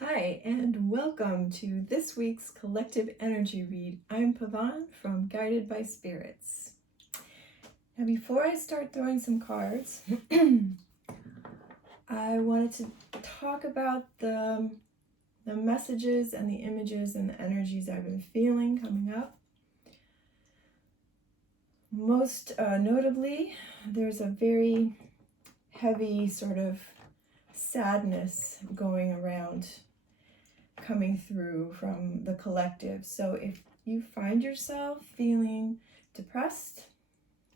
Hi, and welcome to this week's collective energy read. I'm Pavan from Guided by Spirits. Now, before I start throwing some cards, I wanted to talk about the messages and the images and the energies I've been feeling coming up. Most notably, there's a very heavy sort of sadness going around, coming through from the collective. So if you find yourself feeling depressed,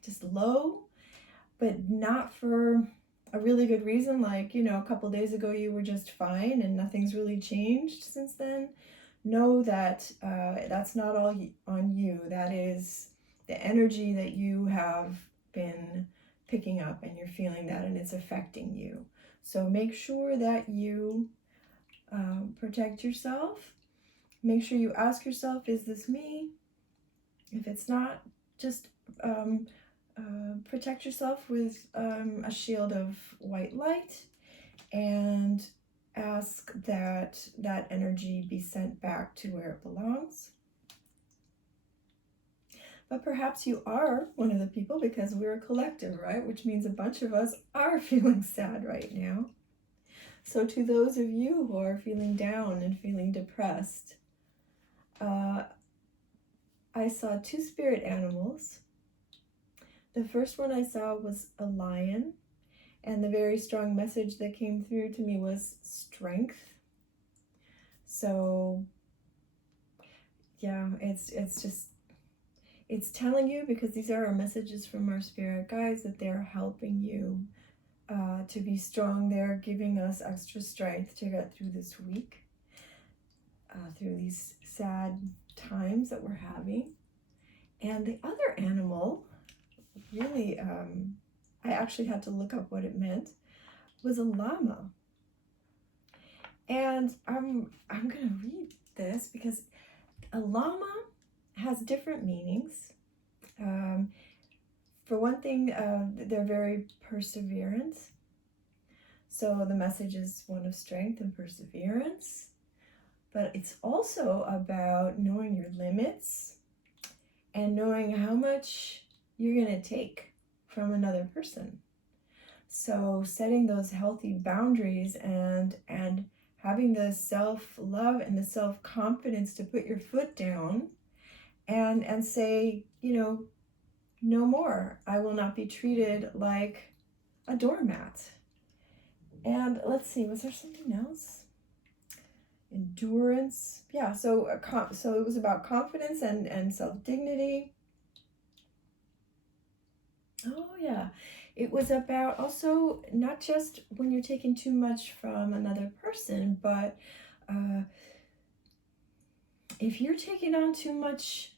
just low, but not for a really good reason, like, a couple days ago you were just fine and nothing's really changed since then, know that that's not all on you. That is the energy that you have been picking up, and you're feeling that, and it's affecting you. So make sure that you protect yourself. Make sure you ask yourself, is this me? If it's not, just protect yourself with a shield of white light, and ask that that energy be sent back to where it belongs. But perhaps you are one of the people, because we're a collective, right? Which means a bunch of us are feeling sad right now. So to those of you who are feeling down and feeling depressed, I saw two spirit animals. The first one I saw was a lion, and the very strong message that came through to me was strength. So yeah, it's telling you, because these are our messages from our spirit guides, that they're helping you to be strong. They're giving us extra strength to get through this week, through these sad times that we're having. And the other animal, really, I actually had to look up what it meant, was a llama. And I'm gonna read this because a llama has different meanings. For one thing, they're very perseverant. So the message is one of strength and perseverance. But it's also about knowing your limits and knowing how much you're going to take from another person. So setting those healthy boundaries and having the self-love and the self-confidence to put your foot down and say, no more. I will not be treated like a doormat. And let's see, was there something else? Endurance. Yeah, so it was about confidence and self-dignity. Oh yeah, it was about also not just when you're taking too much from another person, but if you're taking on too much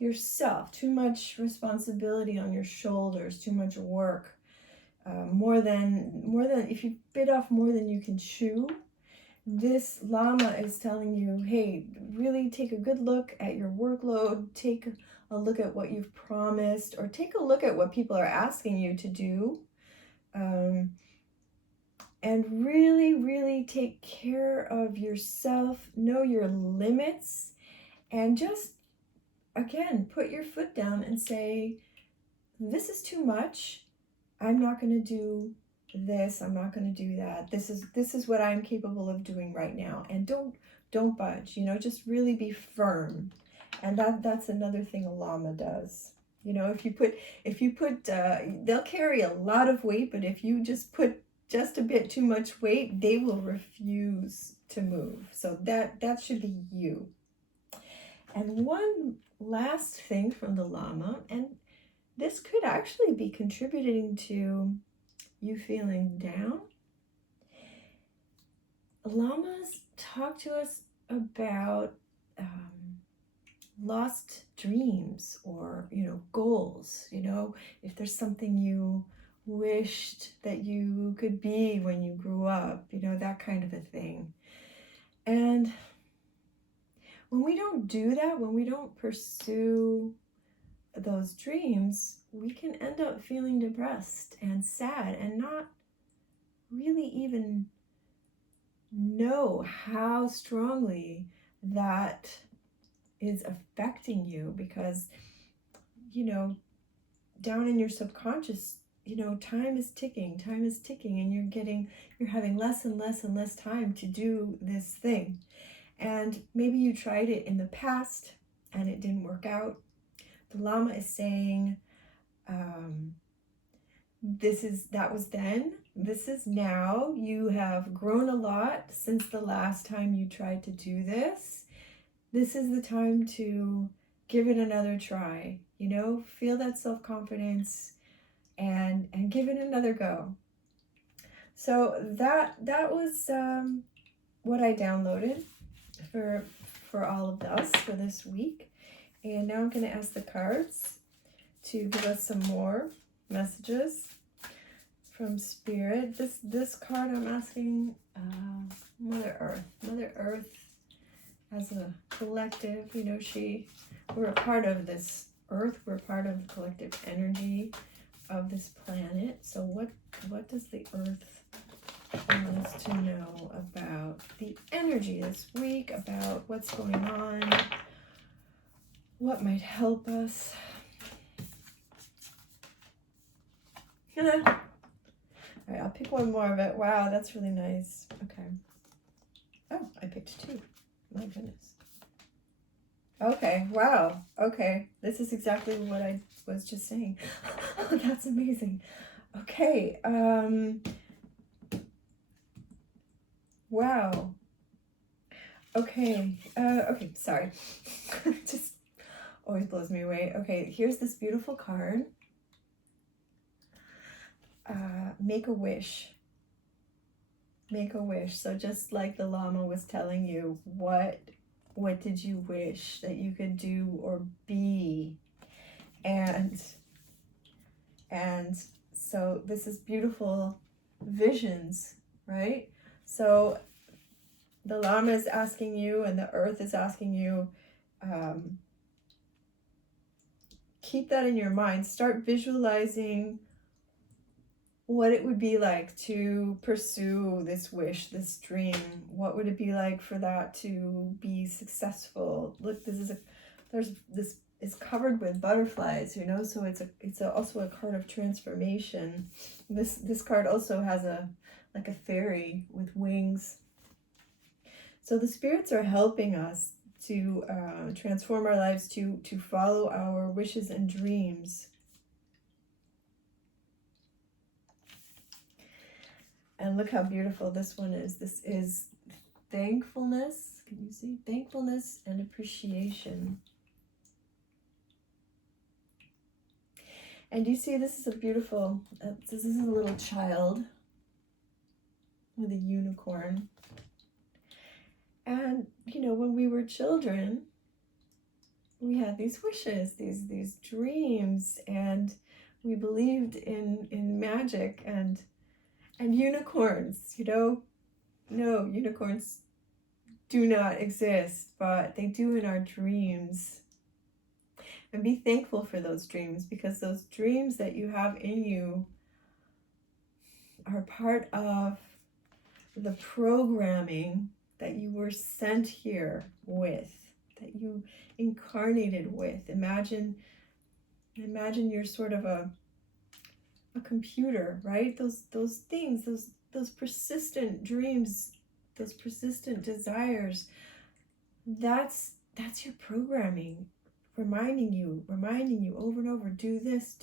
yourself, too much responsibility on your shoulders, too much work, more than if you bit off more than you can chew, this llama is telling you, hey, really take a good look at your workload, take a look at what you've promised, or take a look at what people are asking you to do, and really, really take care of yourself, know your limits, and just, again, put your foot down and say, this is too much. I'm not going to do this. I'm not going to do that. This is what I'm capable of doing right now. And don't budge. Just really be firm. And that's another thing a llama does. If you put they'll carry a lot of weight, but if you just put just a bit too much weight, they will refuse to move. So that should be you. And one last thing from the llama, and this could actually be contributing to you feeling down. Llamas talk to us about lost dreams, or goals. If there's something you wished that you could be when you grew up, that kind of a thing. And when we don't do that, when we don't pursue those dreams, we can end up feeling depressed and sad and not really even know how strongly that is affecting you, because, you know, down in your subconscious, you know, time is ticking, and you're having less and less and less time to do this thing. And maybe you tried it in the past and it didn't work out. The Lama is saying, that was then, this is now. You have grown a lot since the last time you tried to do this. This is the time to give it another try. You know, feel that self-confidence and give it another go. So that was what I downloaded for all of us for this week. And now I'm going to ask the cards to give us some more messages from Spirit. This card I'm asking Mother Earth. Mother Earth as a collective, you know, we're a part of this Earth. We're part of the collective energy of this planet. So what does the Earth want us to know about the energy this week, about what's going on, what might help us? All right, I'll pick one more of it. Wow, that's really nice. Okay. Oh, I picked two. My goodness. Okay, wow. Okay, this is exactly what I was just saying. That's amazing. Okay, wow. Okay, okay, sorry. Just always blows me away. Okay, here's this beautiful card. Make a wish. Make a wish. So just like the Lama was telling you, what did you wish that you could do or be? And so this is beautiful visions, right? So the Lama is asking you and the Earth is asking you, keep that in your mind. Start visualizing what it would be like to pursue this wish, this dream. What would it be like for that to be successful? Look, this is covered with butterflies, you know, so it's also a card of transformation. This card also has like a fairy with wings. So the spirits are helping us to transform our lives, to follow our wishes and dreams. And look how beautiful this one is. This is thankfulness. Can you see? Thankfulness and appreciation. And you see, this is a beautiful, this is a little child with a unicorn. And, you know, when we were children, we had these wishes, these dreams, and we believed in magic and unicorns, you know. No, unicorns do not exist, but they do in our dreams. And be thankful for those dreams, because those dreams that you have in you are part of the programming that you were sent here with, that you incarnated with. Imagine you're sort of a computer, right? Those things, those persistent dreams, those persistent desires, that's your programming, reminding you over and over, do this,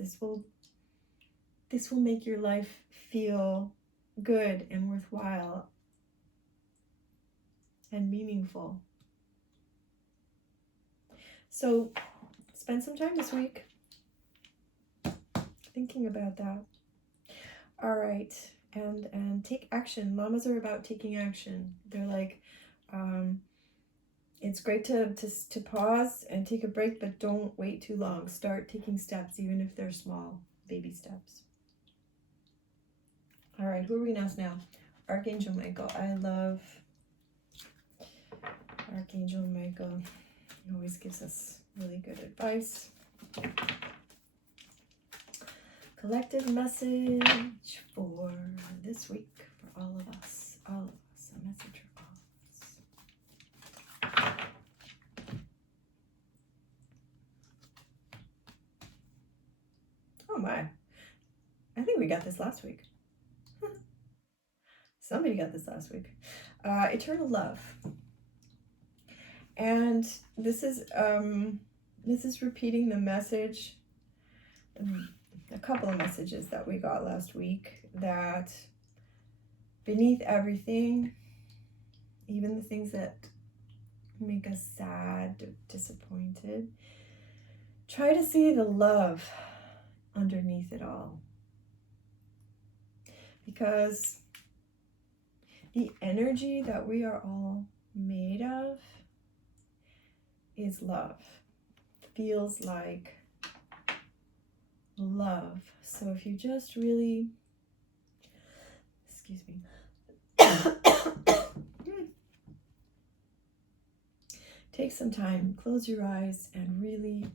this will make your life feel good and worthwhile and meaningful. So spend some time this week thinking about that. All right, and take action. Mamas are about taking action. They're like, it's great to pause and take a break, but don't wait too long. Start taking steps, even if they're small, baby steps. All right, who are we gonna ask now? Archangel Michael. I love Archangel Michael. He always gives us really good advice. Collective message for this week for all of us. a message or calls? Oh my. I think we got this last week. Somebody got this last week. Eternal love. And this is repeating the message, a couple of messages that we got last week, that beneath everything, even the things that make us sad, disappointed, try to see the love underneath it all. Because the energy that we are all made of is love. Feels like love. So if you just really, excuse me, take some time, close your eyes, and really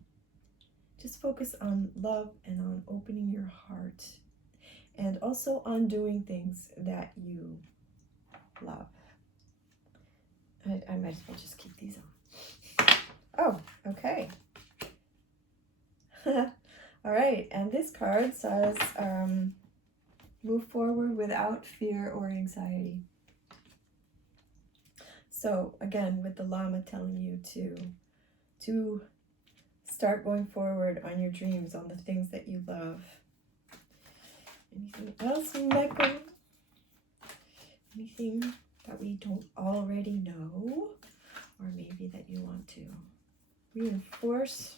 just focus on love and on opening your heart, and also on doing things that you love. I might as well just keep these on. Oh, okay. All right, and this card says, move forward without fear or anxiety. So again, with the Llama telling you to start going forward on your dreams, on the things that you love. Anything else, Michael? Anything that we don't already know, or maybe that you want to reinforce?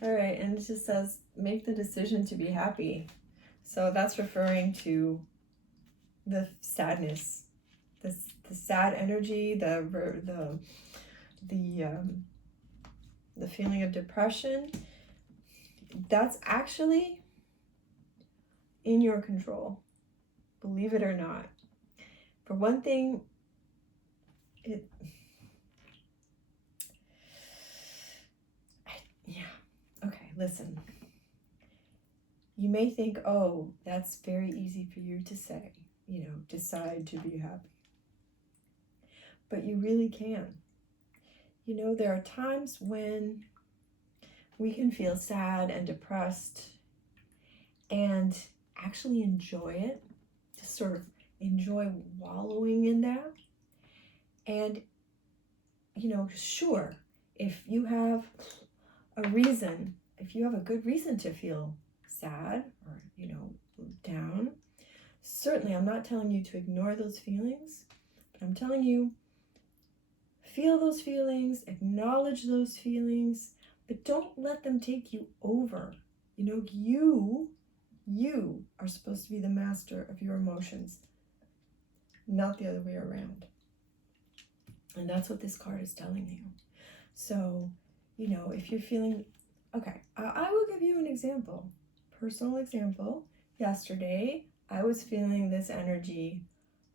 All right, and it just says, make the decision to be happy. So that's referring to the sadness, the sad energy, the feeling of depression. That's actually in your control, believe it or not. For one thing, listen. You may think, oh, that's very easy for you to say, decide to be happy. But you really can. There are times when we can feel sad and depressed and actually enjoy it, just sort of enjoy wallowing in that. And, sure, if you have a reason, if you have a good reason to feel sad or, down, certainly I'm not telling you to ignore those feelings, but I'm telling you, feel those feelings, acknowledge those feelings, but don't let them take you over. You are supposed to be the master of your emotions, not the other way around. And that's what this card is telling you. So, if you're feeling, okay, I will give you an example, personal example. Yesterday, I was feeling this energy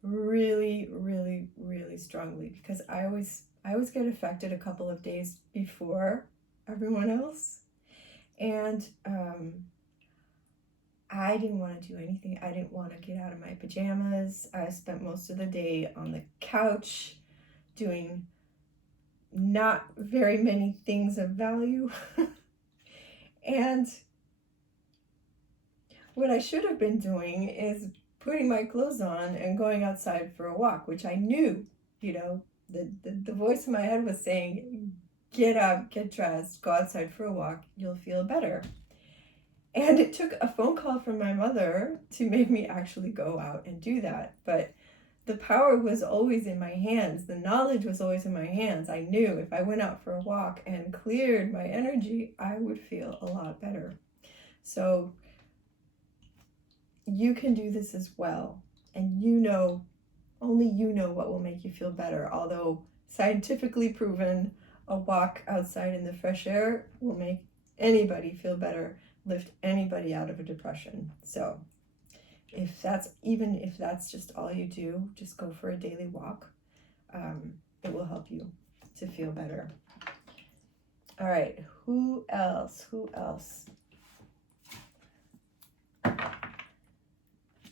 really, really, really strongly, because I always get affected a couple of days before everyone else. And I didn't want to do anything. I didn't want to get out of my pajamas. I spent most of the day on the couch doing not very many things of value. And what I should have been doing is putting my clothes on and going outside for a walk, which I knew, the voice in my head was saying, get up, get dressed, go outside for a walk, you'll feel better. And it took a phone call from my mother to make me actually go out and do that. But the power was always in my hands. The knowledge was always in my hands. I knew if I went out for a walk and cleared my energy, I would feel a lot better. So you can do this as well. And only you know what will make you feel better. Although scientifically proven, a walk outside in the fresh air will make anybody feel better, lift anybody out of a depression. So if that's just all you do, just go for a daily walk. It will help you to feel better. All right, who else?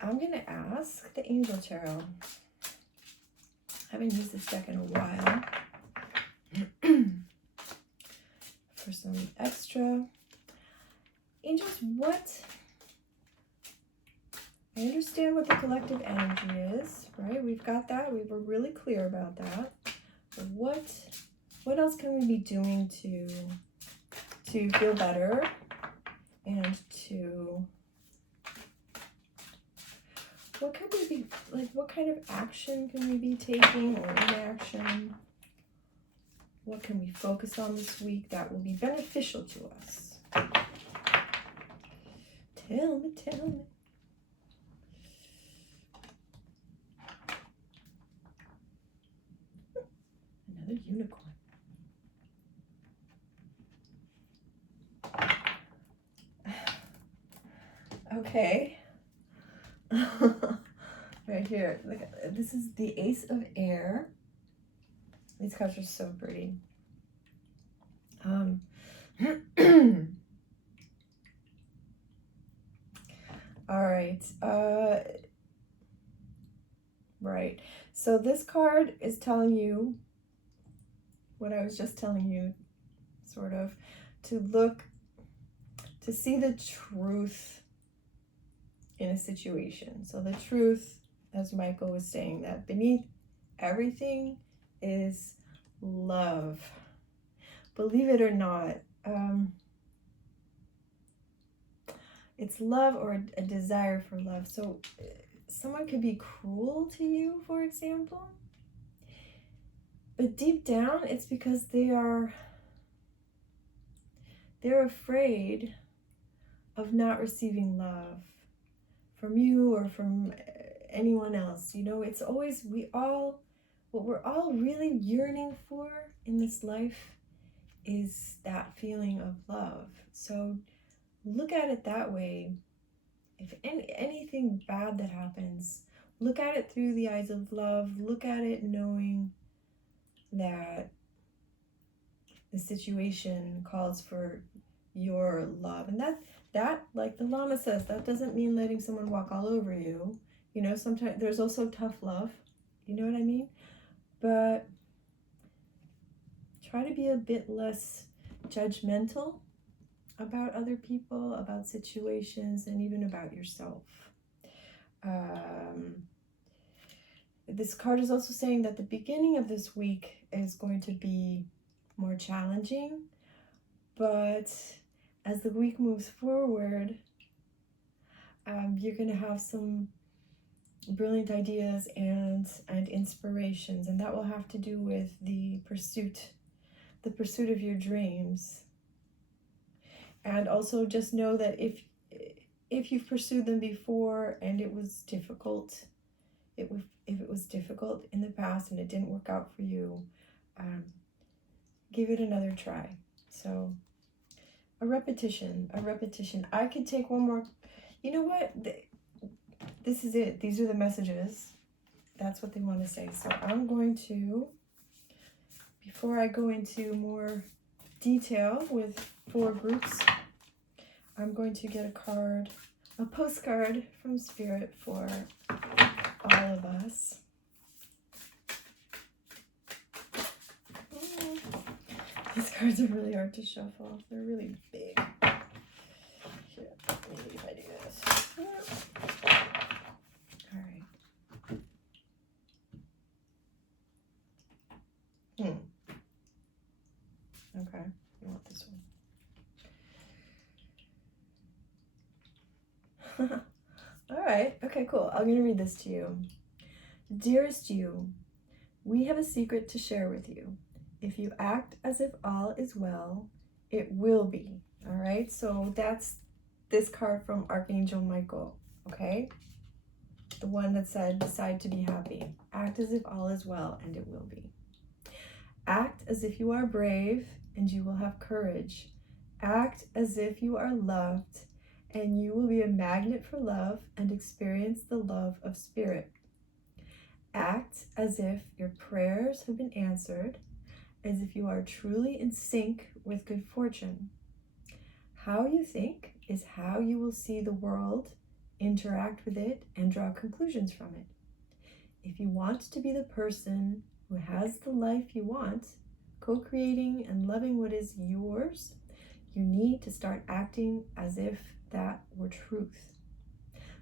I'm going to ask the Angel Tarot. I haven't used this deck in a while. For some extra. Angels, I understand what the collective energy is, right? We've got that. We were really clear about that. But what else can we be doing to feel better and to... What could we be, like, what kind of action can we be taking or inaction? What can we focus on this week that will be beneficial to us? Tell me, tell me. Another unicorn. Okay. Right here. Look, this is the Ace of Air. These cards are so pretty. All right. Right. So this card is telling you what I was just telling you, sort of, to see the truth in a situation. So the truth, as Michael was saying, that beneath everything is love. Believe it or not, it's love or a desire for love. So someone could be cruel to you, for example, but deep down it's because they're afraid of not receiving love from you or from anyone else. You know, it's always what we're all really yearning for in this life is that feeling of love. So look at it that way. If anything bad that happens, look at it through the eyes of love. Look at it knowing that the situation calls for your love. And that, like the Lama says, that doesn't mean letting someone walk all over you. You know, sometimes there's also tough love. You know what I mean? But try to be a bit less judgmental about other people, about situations, and even about yourself. This card is also saying that the beginning of this week is going to be more challenging, but as the week moves forward, you're going to have some brilliant ideas and inspirations, and that will have to do with the pursuit of your dreams. And also just know that if you've pursued them before and it was difficult, if it was difficult in the past and it didn't work out for you, give it another try. So a repetition. I could take one more. You know what? This is it. These are the messages. That's what they want to say. So I'm going to, before I go into more detail with 4 groups, I'm going to get a postcard from Spirit for all of us. These cards are really hard to shuffle. They're really big. Here, maybe if I do this. All right. Okay, I want this one. All right, okay, cool. I'm going to read this to you. Dearest you, we have a secret to share with you. If you act as if all is well, it will be. All right, so that's this card from Archangel Michael, okay? The one that said, decide to be happy. Act as if all is well, and it will be. Act as if you are brave, and you will have courage. Act as if you are loved, and you will be a magnet for love and experience the love of Spirit. Act as if your prayers have been answered, as if you are truly in sync with good fortune. How you think is how you will see the world interact with it, and draw conclusions from it. If you want to be the person who has the life you want, co-creating and loving what is yours, you need to start acting as if that were truth.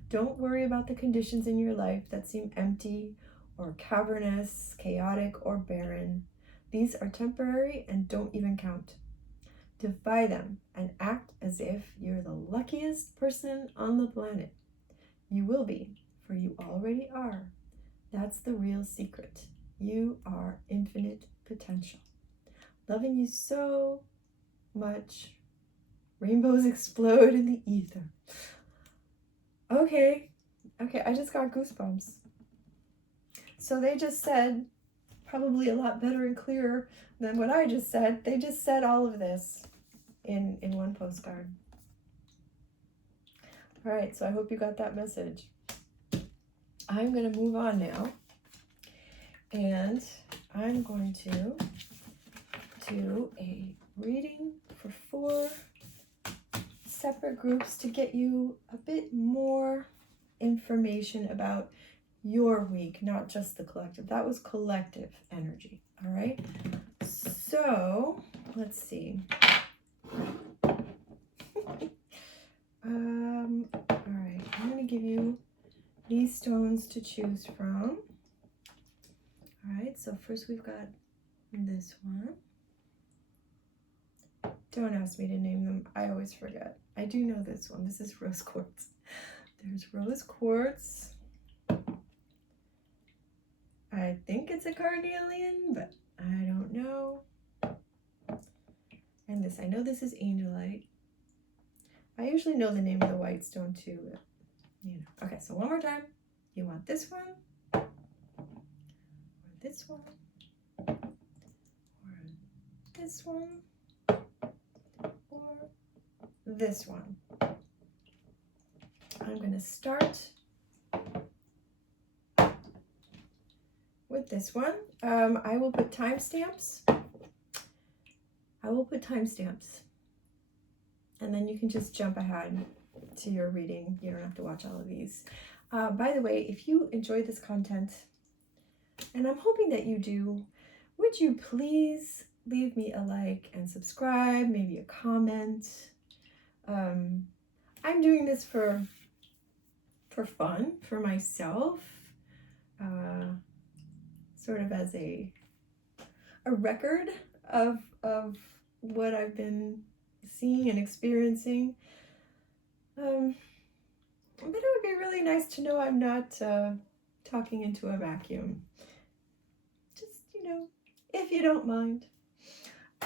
Don't worry about the conditions in your life that seem empty or cavernous, chaotic, or barren. These are temporary and don't even count. Defy them and act as if you're the luckiest person on the planet. You will be, for you already are. That's the real secret. You are infinite potential. Loving you so much. Rainbows explode in the ether. Okay, I just got goosebumps. So they just said, probably a lot better and clearer than what I just said. They just said all of this in one postcard. All right, so I hope you got that message. I'm going to move on now, and I'm going to do a reading for 4 separate groups to get you a bit more information about your week, not just the collective. That was collective energy, all right? So, let's see. All right, I'm going to give you these stones to choose from. All right, so first we've got this one. Don't ask me to name them. I always forget. I do know this one. This is rose quartz. There's rose quartz. I think it's a carnelian, but I don't know. And this, I know this is angelite. I usually know the name of the white stone too, but you know. Okay, so one more time. You want this one, or this one, or this one, or this one. I'm going to start with this one. I will put timestamps. And then you can just jump ahead to your reading. You don't have to watch all of these. By the way, if you enjoy this content, and I'm hoping that you do, would you please leave me a like and subscribe, maybe a comment. I'm doing this for fun, for myself, sort of as a record of what I've been seeing and experiencing. But it would be really nice to know I'm not talking into a vacuum. Just, you know, if you don't mind.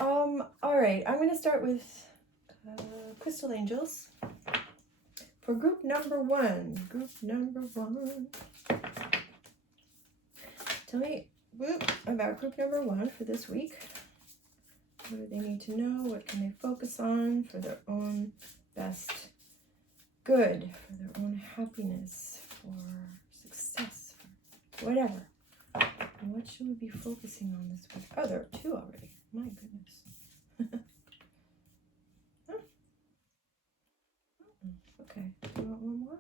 All right, I'm going to start with Crystal Angels for group number 1. Tell me about group number 1 for this week. What do they need to know? What can they focus on for their own best good, for their own happiness, for success, for whatever? And what should we be focusing on this week? Oh, there are 2 already. My goodness. Huh? Okay. Do you want one more?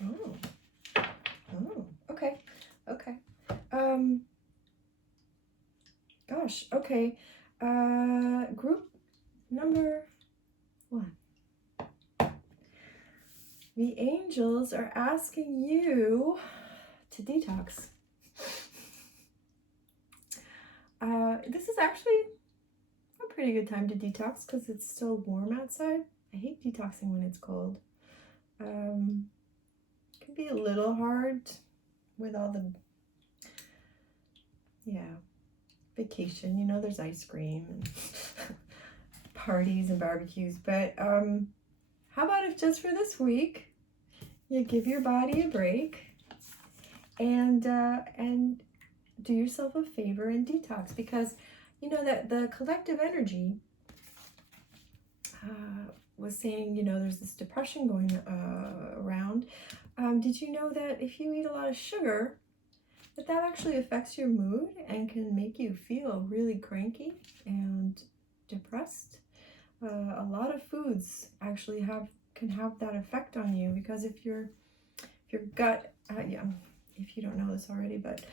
Yes. Oh. Okay. Gosh. Okay. Group number 1. The angels are asking you to detox. This is actually a pretty good time to detox because it's still warm outside. I hate detoxing when it's cold. It can be a little hard with all the, vacation. You know, there's ice cream and parties and barbecues. But how about if just for this week, you give your body a break and do yourself a favor and detox, because you know that the collective energy was saying, there's this depression going around. Did you know that if you eat a lot of sugar, that actually affects your mood and can make you feel really cranky and depressed? A lot of foods actually can have that effect on you, because if your gut, yeah, if you don't know this already, but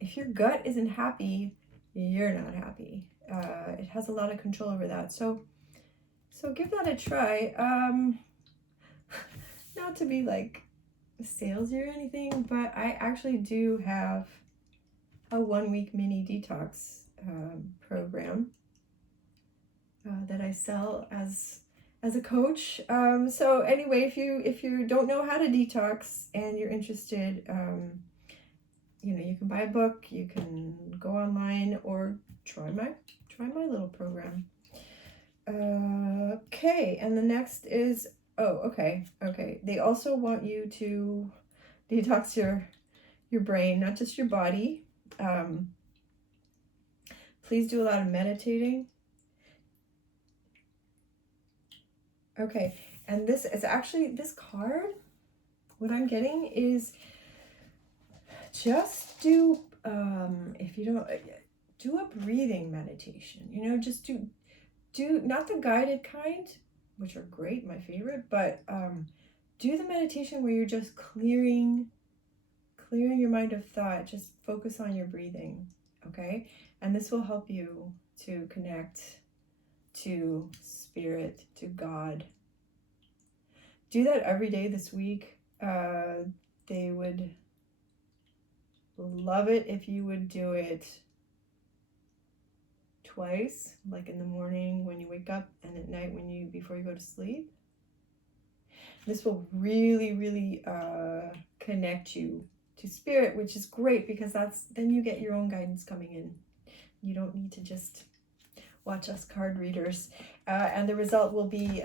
if your gut isn't happy, you're not happy. It has a lot of control over that. So give that a try. Not to be like salesy or anything, but I actually do have a 1-week mini detox program that I sell as a coach. So anyway, if you don't know how to detox and you're interested, you know, you can buy a book, you can go online, or try my little program. Okay, and the next is, okay. They also want you to detox your brain, not just your body. Please do a lot of meditating. Okay, and this is actually, this card, what I'm getting is just do, if you don't, do a breathing meditation. You know, just do not the guided kind, which are great, my favorite, but do the meditation where you're just clearing your mind of thought. Just focus on your breathing, okay? And this will help you to connect to spirit, to God. Do that every day this week. They would love it if you would do it twice, like in the morning when you wake up and at night before you go to sleep. This will really, really connect you to spirit, which is great, because then you get your own guidance coming in. You don't need to just watch us card readers, and the result will be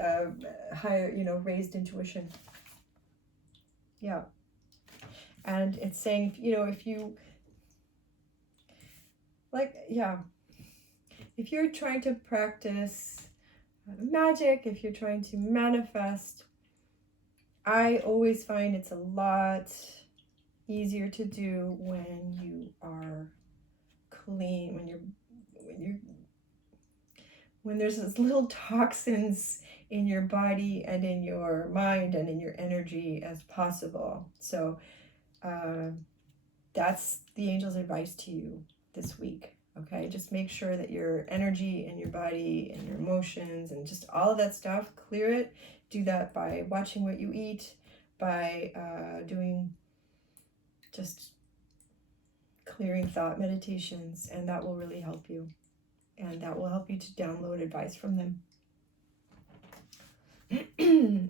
higher, raised intuition. Yeah. And it's saying, if you if you're trying to practice magic, if you're trying to manifest, I always find it's a lot easier to do when you are clean, when there's as little toxins in your body and in your mind and in your energy as possible. So that's the angel's advice to you this week. Okay, just make sure that your energy and your body and your emotions and just all of that stuff, clear it. Do that by watching what you eat, by doing just clearing thought meditations, and that will really help you. And that will help you to download advice from them.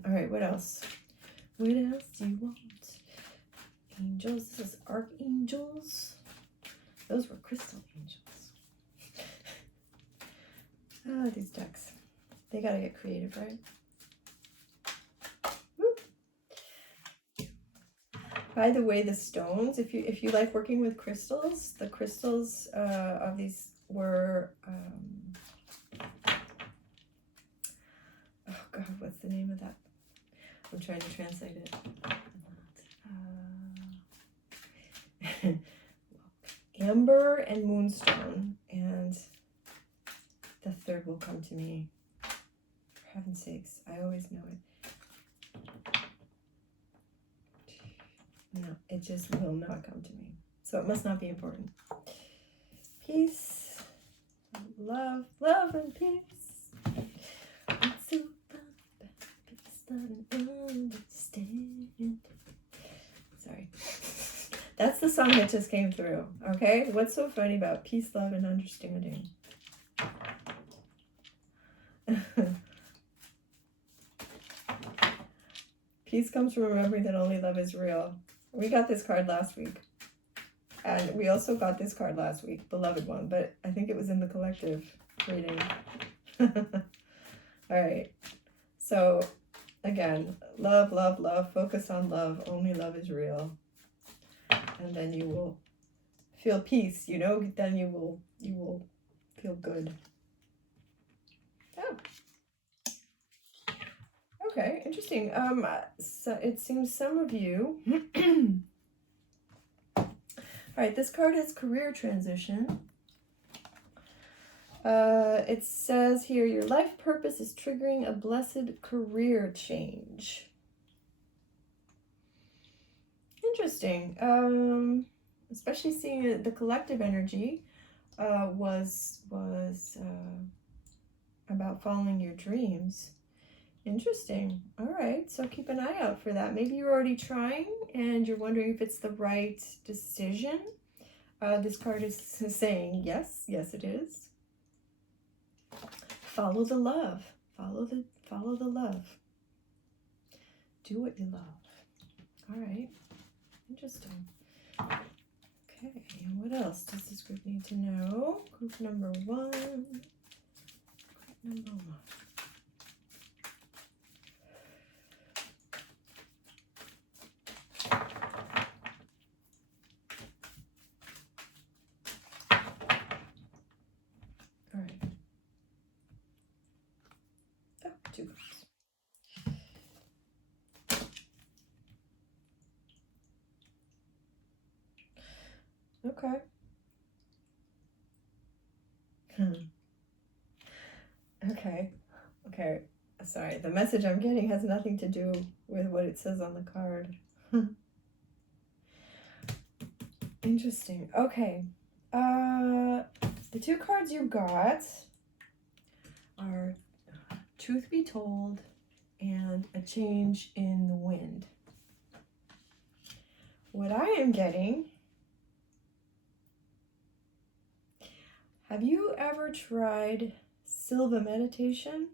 All right, what else? What else do you want? Angels, this is archangels. Those were crystal angels. Oh, these decks. They gotta get creative, right? Woo. By the way, the stones, if you like working with crystals, the crystals of these were, oh God, what's the name of that? I'm trying to translate it. Amber and moonstone, and the third will come to me. For heaven's sakes, I always know it. No, it just will not come to me. So it must not be important. Peace, love and peace. It's so peace, love, and understand. Sorry. That's the song that just came through, okay? What's so funny about peace, love, and understanding? Peace comes from remembering that only love is real. We got this card last week. And we also got this card last week, beloved one, but I think it was in the collective reading. All right. So, again, love, love, love. Focus on love. Only love is real. And then you will feel peace, then you will feel good. Oh. Okay, interesting. So it seems some of you all right, this card is career transition. It says here, your life purpose is triggering a blessed career change. Interesting. Especially seeing the collective energy was about following your dreams. Interesting. All right, so keep an eye out for that. Maybe you're already trying and you're wondering if it's the right decision. This card is saying yes, yes it is. Follow the love. Follow the love. Do what you love. All right. Interesting. Okay, and what else does this group need to know? Group number one. Group number one. All right. Oh, 2 cards. Okay. Okay. Sorry, the message I'm getting has nothing to do with what it says on the card. Interesting. Okay. The 2 cards you got are Truth Be Told and A Change in the Wind. What I am getting, have you ever tried Silva meditation?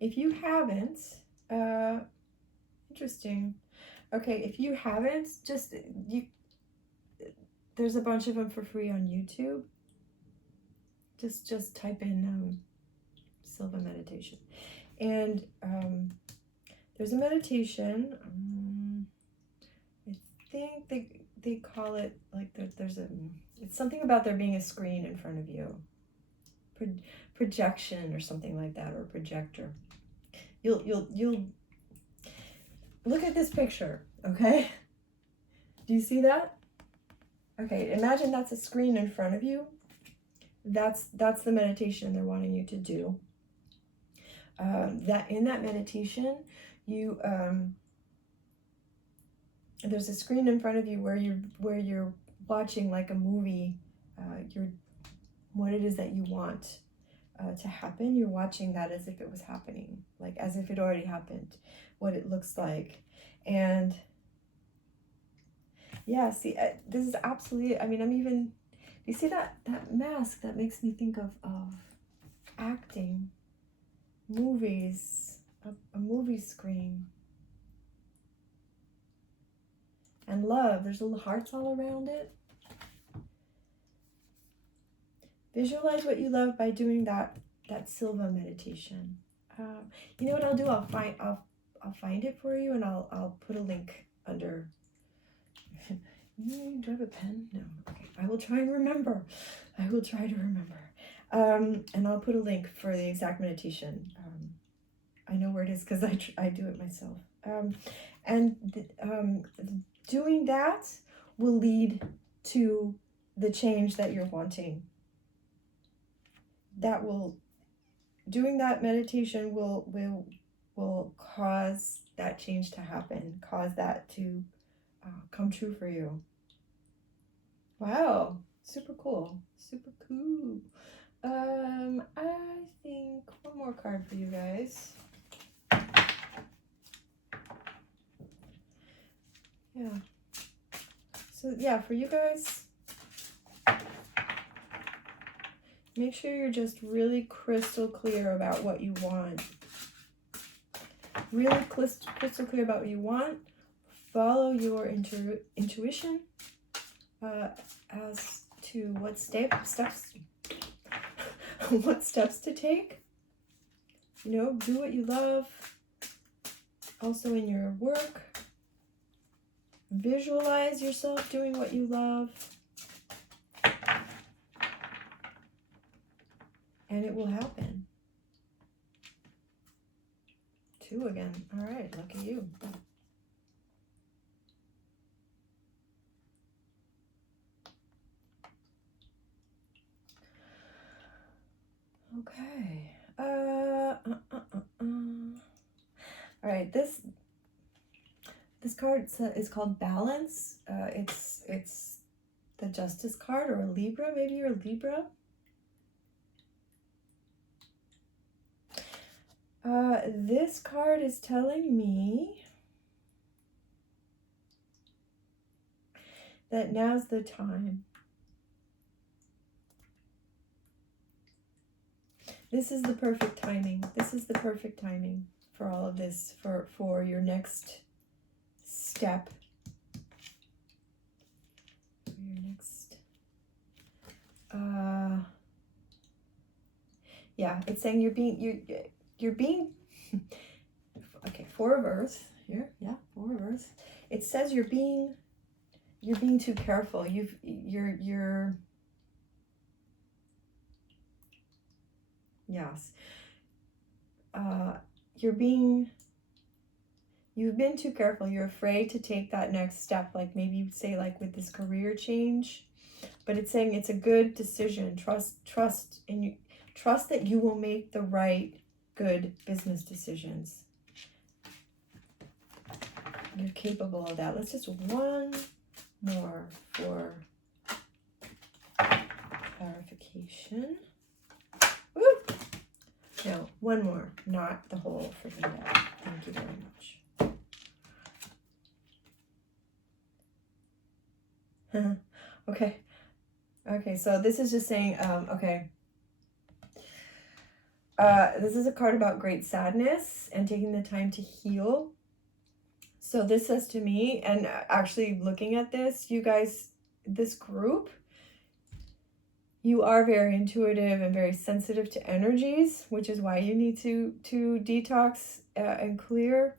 If you haven't, interesting. Okay, if you haven't, there's a bunch of them for free on YouTube. Just type in Silva meditation, and there's a meditation. I think they call it like it's something about there being a screen in front of you, projection or something like that, or projector. You'll look at this picture, okay? Do you see that? Okay, imagine that's a screen in front of you. That's the meditation they're wanting you to do. That in that meditation, you there's a screen in front of you where you're watching like a movie. What it is that you want to happen. You're watching that as if it was happening, like as if it already happened. What it looks like, and yeah. See, this is absolutely. I mean, I'm even. You see that mask? That makes me think of acting, movies, a movie screen. And love, there's little hearts all around it. Visualize what you love by doing that Silva meditation. You know what I'll do? I'll find it for you, and I'll put a link under. Do you have a pen? No. Okay. I will try and remember. I will try to remember. And I'll put a link for the exact meditation. I know where it is because I do it myself. Doing that will lead to the change that you're wanting. Doing that meditation will cause that change to happen, cause that to come true for you. Wow, super cool, super cool. I think one more card for you guys. Yeah. So yeah, for you guys, make sure you're just really crystal clear about what you want. Really crystal clear about what you want. Follow your intuition as to what steps what steps to take. You know, do what you love. Also in your work. Visualize yourself doing what you love. And it will happen. 2 again. All right, lucky you. Okay. All right. This card is called Balance. It's the Justice card, or a Libra. Maybe you're a Libra. This card is telling me that now's the time. This is the perfect timing. This is the perfect timing for all of this, for your next step. For your next, yeah, it's saying you're being, okay, Four of Earth here. Yeah, Four of Earth. It says you're being too careful. Yes. You've been too careful. You're afraid to take that next step, like maybe say like with this career change, but it's saying it's a good decision. Trust that you will make the right, good business decisions. You're capable of that. Let's just one more for clarification. Woo! No, one more, not the whole freaking deck. Thank you very much. Okay, so this is just saying, okay. This is a card about great sadness and taking the time to heal. So this says to me, and actually looking at this, you guys, this group, you are very intuitive and very sensitive to energies, which is why you need to detox and clear.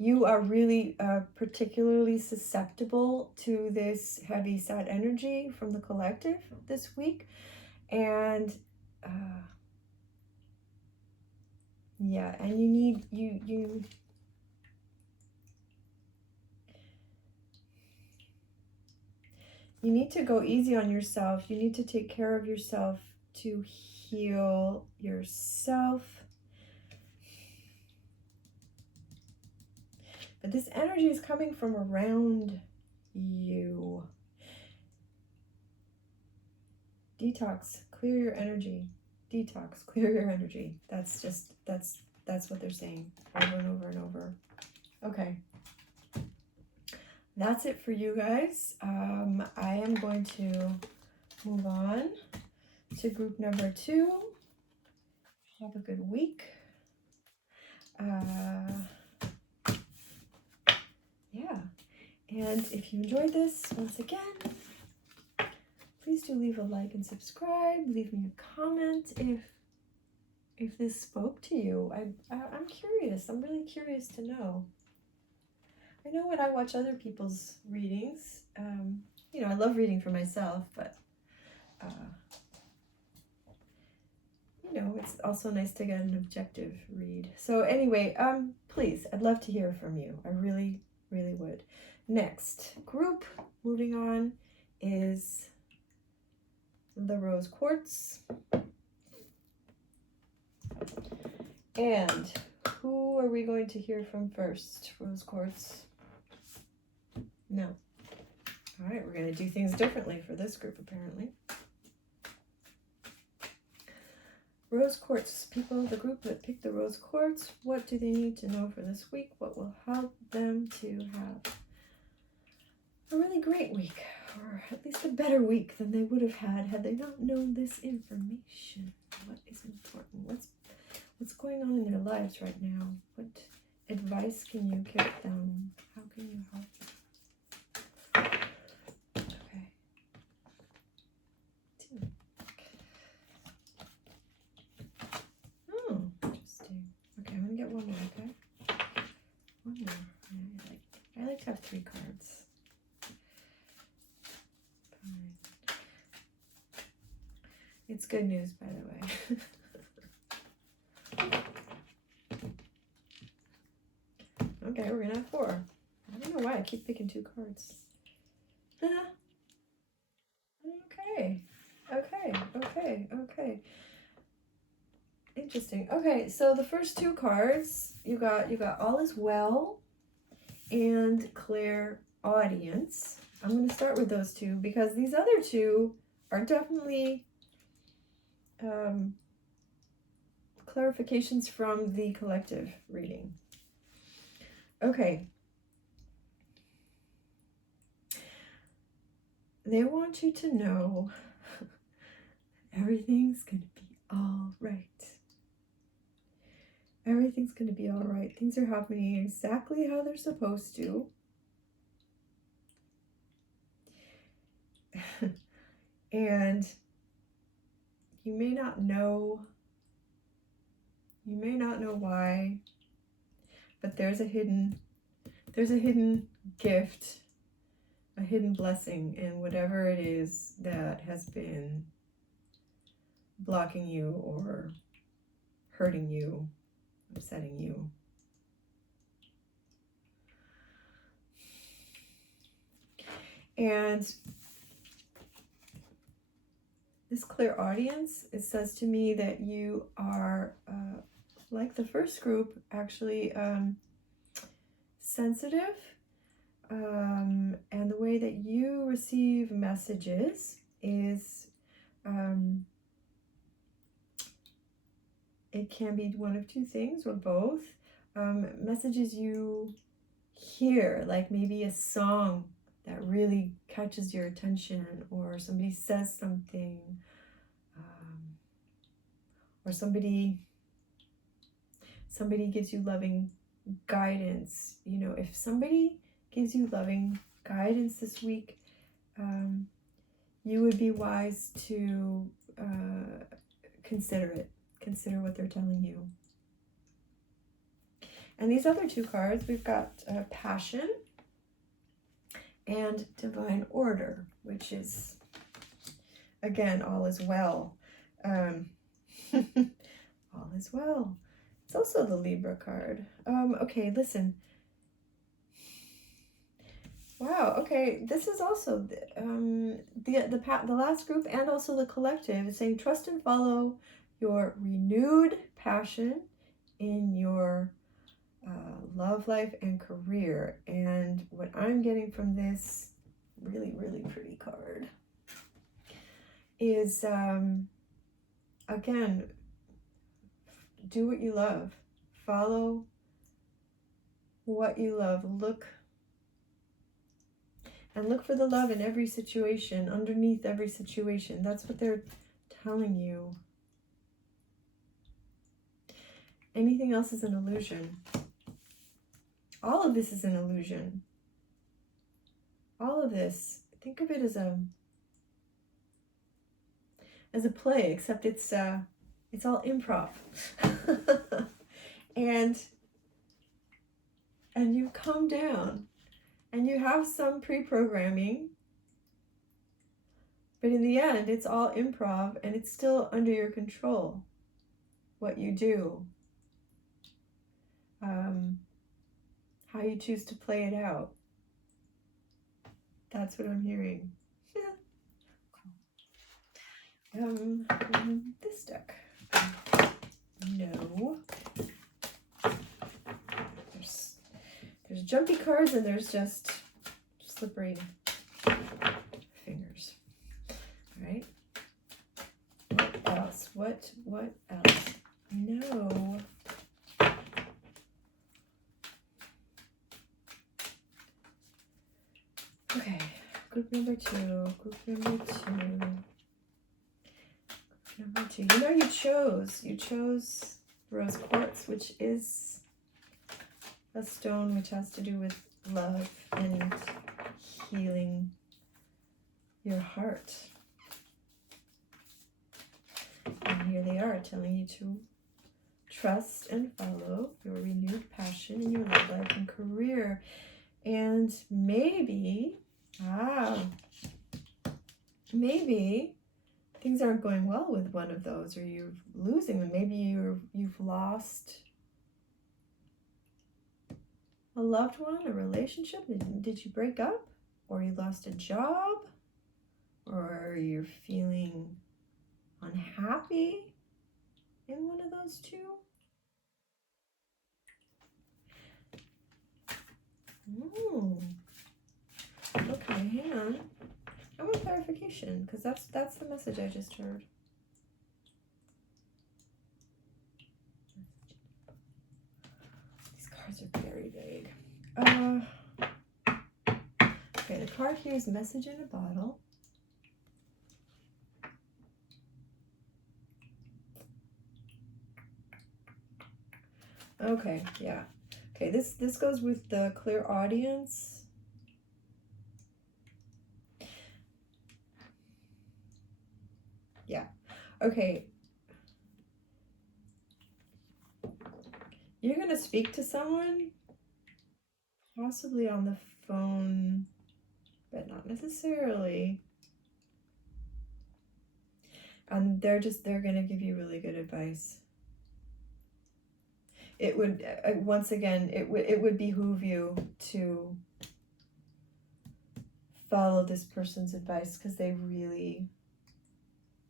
You are really particularly susceptible to this heavy, sad energy from the collective this week. And yeah, and you need, you need to go easy on yourself. You need to take care of yourself to heal yourself. But this energy is coming from around you. Detox, clear your energy. Detox, clear your energy. That's what they're saying over and over and over. Okay. That's it for you guys. I am going to move on to group number 2. Have a good week. Yeah. And if you enjoyed this, once again, please do leave a like and subscribe. Leave me a comment if this spoke to you. I'm curious. I'm really curious to know. I know when I watch other people's readings, you know, I love reading for myself, but you know, it's also nice to get an objective read. So anyway, please, I'd love to hear from you. I really, really would. Next group, moving on, is the Rose Quartz. And who are we going to hear from first? Rose Quartz? No. All right, we're going to do things differently for this group, apparently. Rose Quartz people, the group that picked the Rose Quartz, what do they need to know for this week? What will help them to have a really great week, or at least a better week than they would have had they not known this information? What is important? What's going on in their lives right now? What advice can you give them? How can you help them? Okay. 2. Oh, interesting. Okay, I'm gonna get one more, okay? One more. I like to have 3 cards. Fine. It's good news, by the way. Okay, we're gonna have 4. I don't know why I keep picking 2 cards. Okay. Interesting. Okay, so the first two cards, you got All Is Well and Clairaudience. I'm going to start with those two because these other two are definitely clarifications from the collective reading. Okay. They want you to know everything's going to be all right. Everything's going to be all right. Things are happening exactly how they're supposed to. And you may not know why, but there's a hidden gift, a hidden blessing in whatever it is that has been blocking you or hurting you, upsetting you. And this clairaudience, it says to me that you are, like the first group, actually sensitive. And the way that you receive messages is, it can be one of two things or both. Messages you hear, like maybe a song that really catches your attention, or somebody says something, or somebody gives you loving guidance. You know, if somebody gives you loving guidance this week, you would be wise to consider what they're telling you. And these other two cards, we've got Passion and Divine Order, which is, again, all is well. All is well. It's also the Libra card. Okay, listen. Wow, okay, this is also the last group and also the collective is saying trust and follow your renewed passion in your love life and career. And what I'm getting from this really, really pretty card is, again, do what you love. Follow what you love. Look for the love in every situation, underneath every situation. That's what they're telling you. Anything else is an illusion. All of this is an illusion. All of this, think of it as a play, except it's all improv. and you come down and you have some pre-programming, but in the end it's all improv, and it's still under your control what you do, how you choose to play it out. That's what I'm hearing. This deck. No. There's jumpy cards and there's just slippery fingers. All right. What else? What else? No. Okay. Group number two. You know, you chose rose quartz, which is a stone which has to do with love and healing your heart. And here they are telling you to trust and follow your renewed passion in your love life and career. And maybe things aren't going well with one of those, or you're losing them. Maybe you've lost a loved one, a relationship. Did you break up? Or you lost a job? Or you're feeling unhappy? in one of those two? Okay, hang on. I want clarification, because that's the message I just heard. These cards are very vague. Okay, the card here is message in a bottle. Okay, yeah. Okay, this goes with the clear audience. Yeah. Okay. You're going to speak to someone, possibly on the phone, but not necessarily. And they're going to give you really good advice. It would, once again, it would behoove you to follow this person's advice, because they really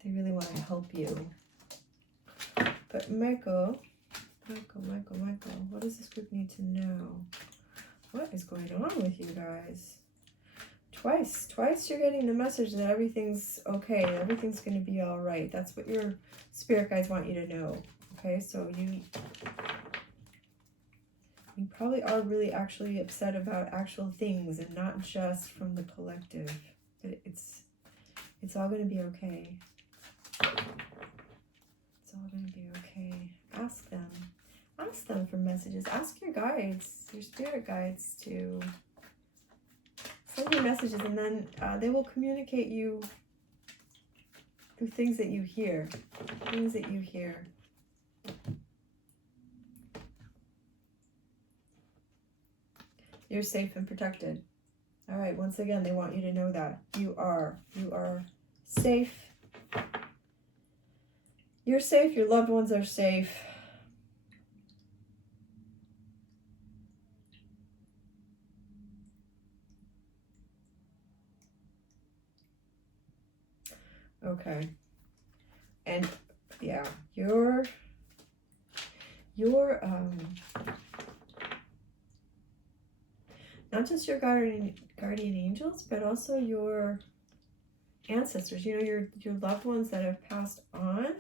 want to help you. But Michael, what does this group need to know? What is going on with you guys? Twice you're getting the message that everything's okay, everything's going to be all right. That's what your spirit guides want you to know. Okay, so you probably are really actually upset about actual things and not just from the collective. But it's all going to be okay. It's all going to be okay. Ask them for messages. Ask your guides, your spirit guides, to send you messages, and then they will communicate you through things that you hear. You're safe and protected. All right, once again, they want you to know that. You are safe. You're safe, your loved ones are safe. Okay. And yeah, you're not just your guardian angels, but also your ancestors. You know, your loved ones that have passed on.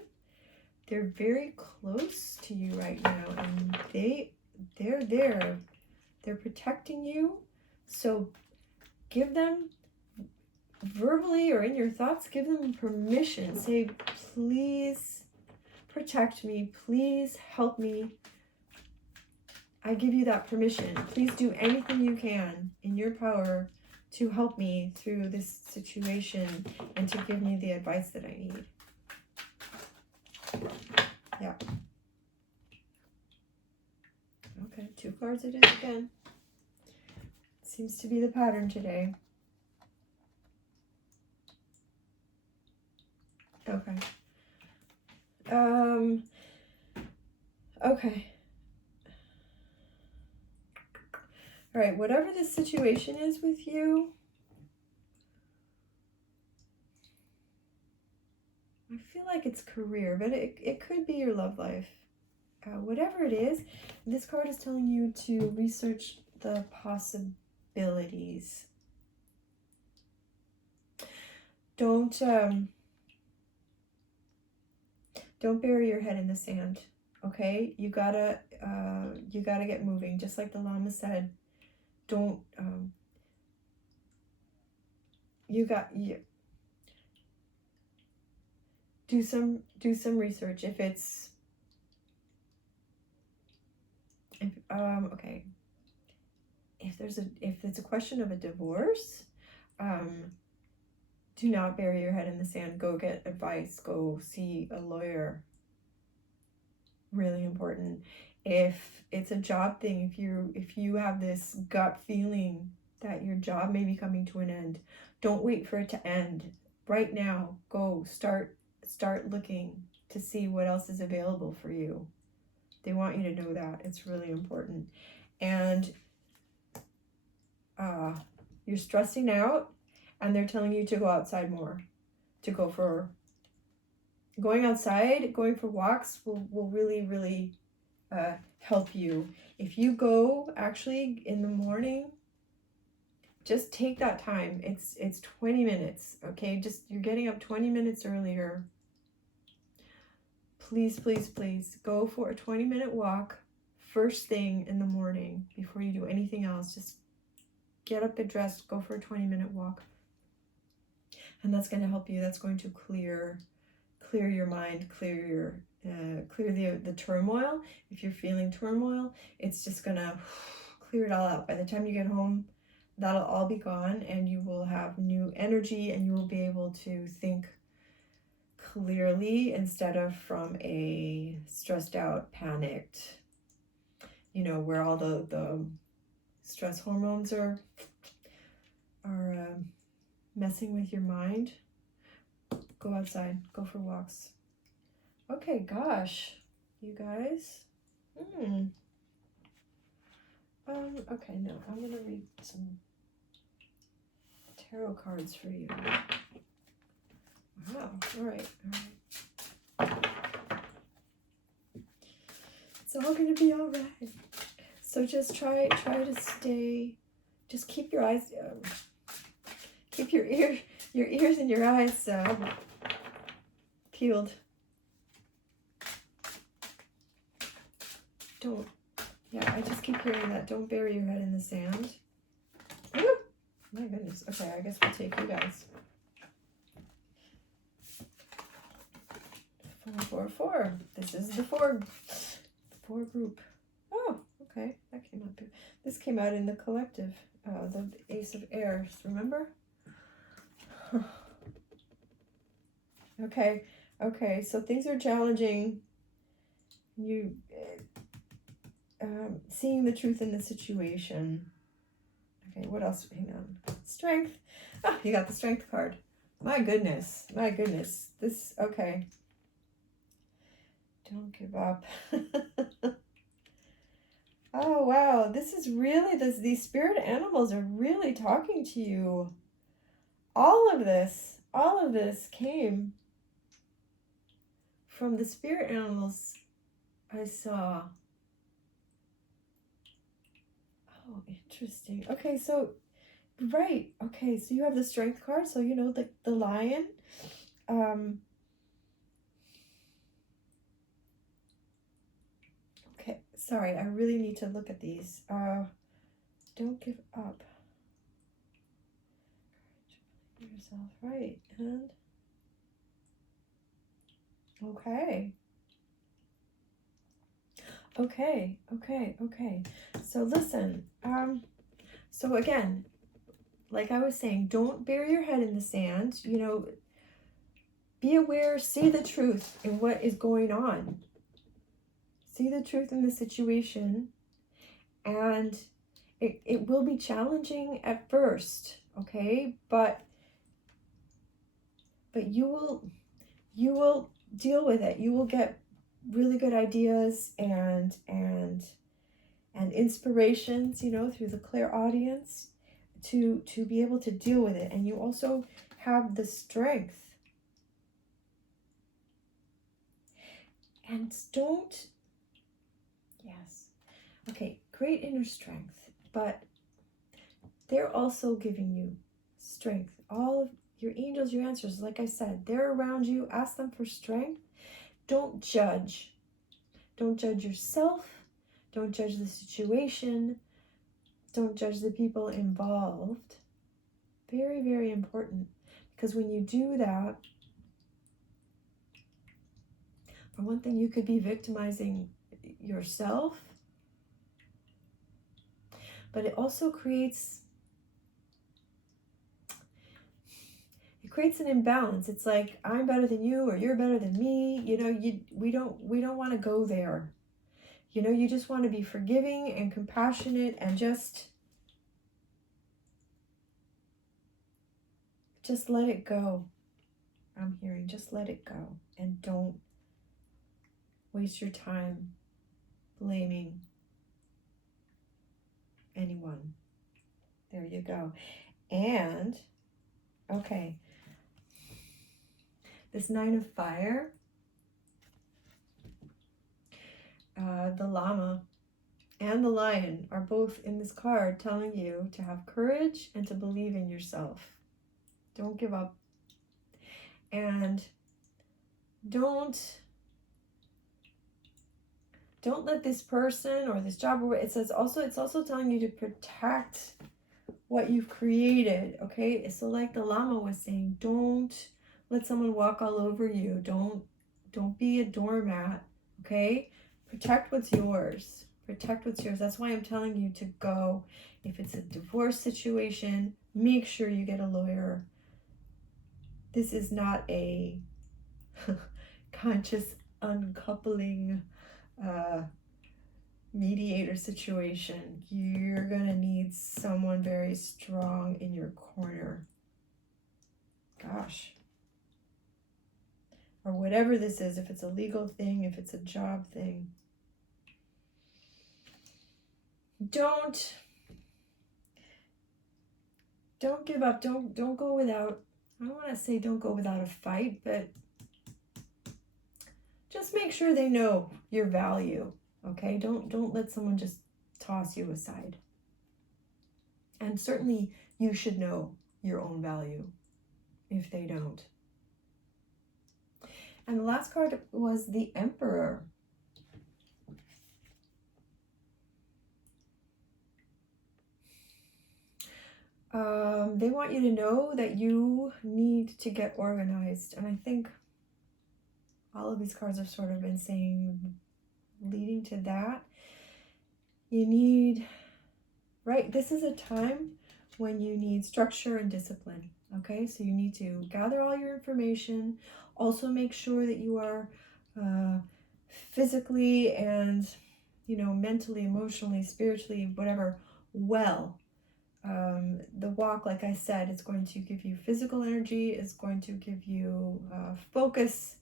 They're very close to you right now, and they're there. They're protecting you. So give them, verbally or in your thoughts, give them permission. Say, please protect me. Please help me. I give you that permission. Please do anything you can in your power to help me through this situation and to give me the advice that I need. Yeah. Okay, 2 cards it is again. Seems to be the pattern today. Okay. Okay. All right, whatever this situation is with you, I feel like it's career, but it could be your love life. Whatever it is, this card is telling you to research the possibilities. Don't bury your head in the sand. Okay, you gotta get moving. Just like the Lama said, don't do some research. If it's a question of a divorce, do not bury your head in the sand. Go get advice. Go see a lawyer. Really important. If it's a job thing, if you have this gut feeling that your job may be coming to an end, don't wait for it to end. Right now, go start looking to see what else is available for you. They want you to know that. It's really important. And you're stressing out, and they're telling you to go outside more, to go for Going outside, going for walks will really, really help you. If you go actually in the morning, just take that time. It's 20 minutes, okay? Just you're getting up 20 minutes earlier. Please, please, please go for a 20-minute walk first thing in the morning before you do anything else. Just get up, get dressed, go for a 20-minute walk. And that's going to help you. That's going to clear your mind, clear the turmoil. If you're feeling turmoil, it's just going to clear it all out. By the time you get home, that'll all be gone and you will have new energy and you will be able to think clearly instead of from a stressed out, panicked, where all the stress hormones are messing with your mind. Go outside, go for walks. Okay, gosh, you guys. Okay, no, I'm gonna read some tarot cards for you. Wow, all right. It's all gonna be all right. So just try to stay, just keep your eyes, keep your ears and your eyes peeled. I just keep hearing that. Don't bury your head in the sand. Woo! My goodness. Okay, I guess we'll take you guys. 4, 4, 4. This is the 4 group. Oh, okay. That came up here. This came out in the collective. The Ace of Airs. Remember? Okay. So things are challenging. You seeing the truth in the situation. Okay, what else? Hang on. Strength. You got the Strength card. My goodness. This, okay. Don't give up. Oh, wow. This is really, these spirit animals are really talking to you. All of this came from the spirit animals I saw. Oh, interesting. Okay, so, right. Okay, so you have the Strength card. So, the lion. Okay, sorry. I really need to look at these. Don't give up. Yourself, right. And, okay. So listen, so again, like I was saying, don't bury your head in the sand. Be aware, see the truth in what is going on. See the truth in the situation. And it will be challenging at first, okay? But you will deal with it. You will get really good ideas and inspirations, through the clairaudience to be able to deal with it. And you also have the strength. And great inner strength, but they're also giving you strength. All of your angels, your answers, like I said, they're around you. Ask them for strength. Don't judge. Don't judge yourself. Don't judge the situation. Don't judge the people involved. Very, very important. Because when you do that, for one thing, you could be victimizing yourself. But it also creates an imbalance. It's like, I'm better than you or you're better than me. We don't want to go there. You just want to be forgiving and compassionate and just let it go. I'm hearing just let it go and don't waste your time blaming anyone. There you go. And okay, this 9 of Fire, the llama and the lion are both in this card telling you to have courage and to believe in yourself. Don't give up. And don't let this person or this job, or it's also telling you to protect what you've created, okay? So like the llama was saying, don't let someone walk all over you. Don't be a doormat, okay? Protect what's yours. Protect what's yours. That's why I'm telling you to go. If it's a divorce situation, make sure you get a lawyer. This is not a conscious uncoupling mediator situation. You're gonna need someone very strong in your corner. Gosh. Or whatever this is, if it's a legal thing, if it's a job thing. Don't give up. Don't go without, I don't want to say don't go without a fight, but just make sure they know your value, okay? Don't let someone just toss you aside. And certainly you should know your own value if they don't. And the last card was the Emperor. They want you to know that you need to get organized. And I think all of these cards have sort of been saying, leading to that. You need, right? This is a time when you need structure and discipline. Okay, so you need to gather all your information. Also make sure that you are physically and, mentally, emotionally, spiritually, whatever, well. The walk, like I said, is going to give you physical energy, it's going to give you focus,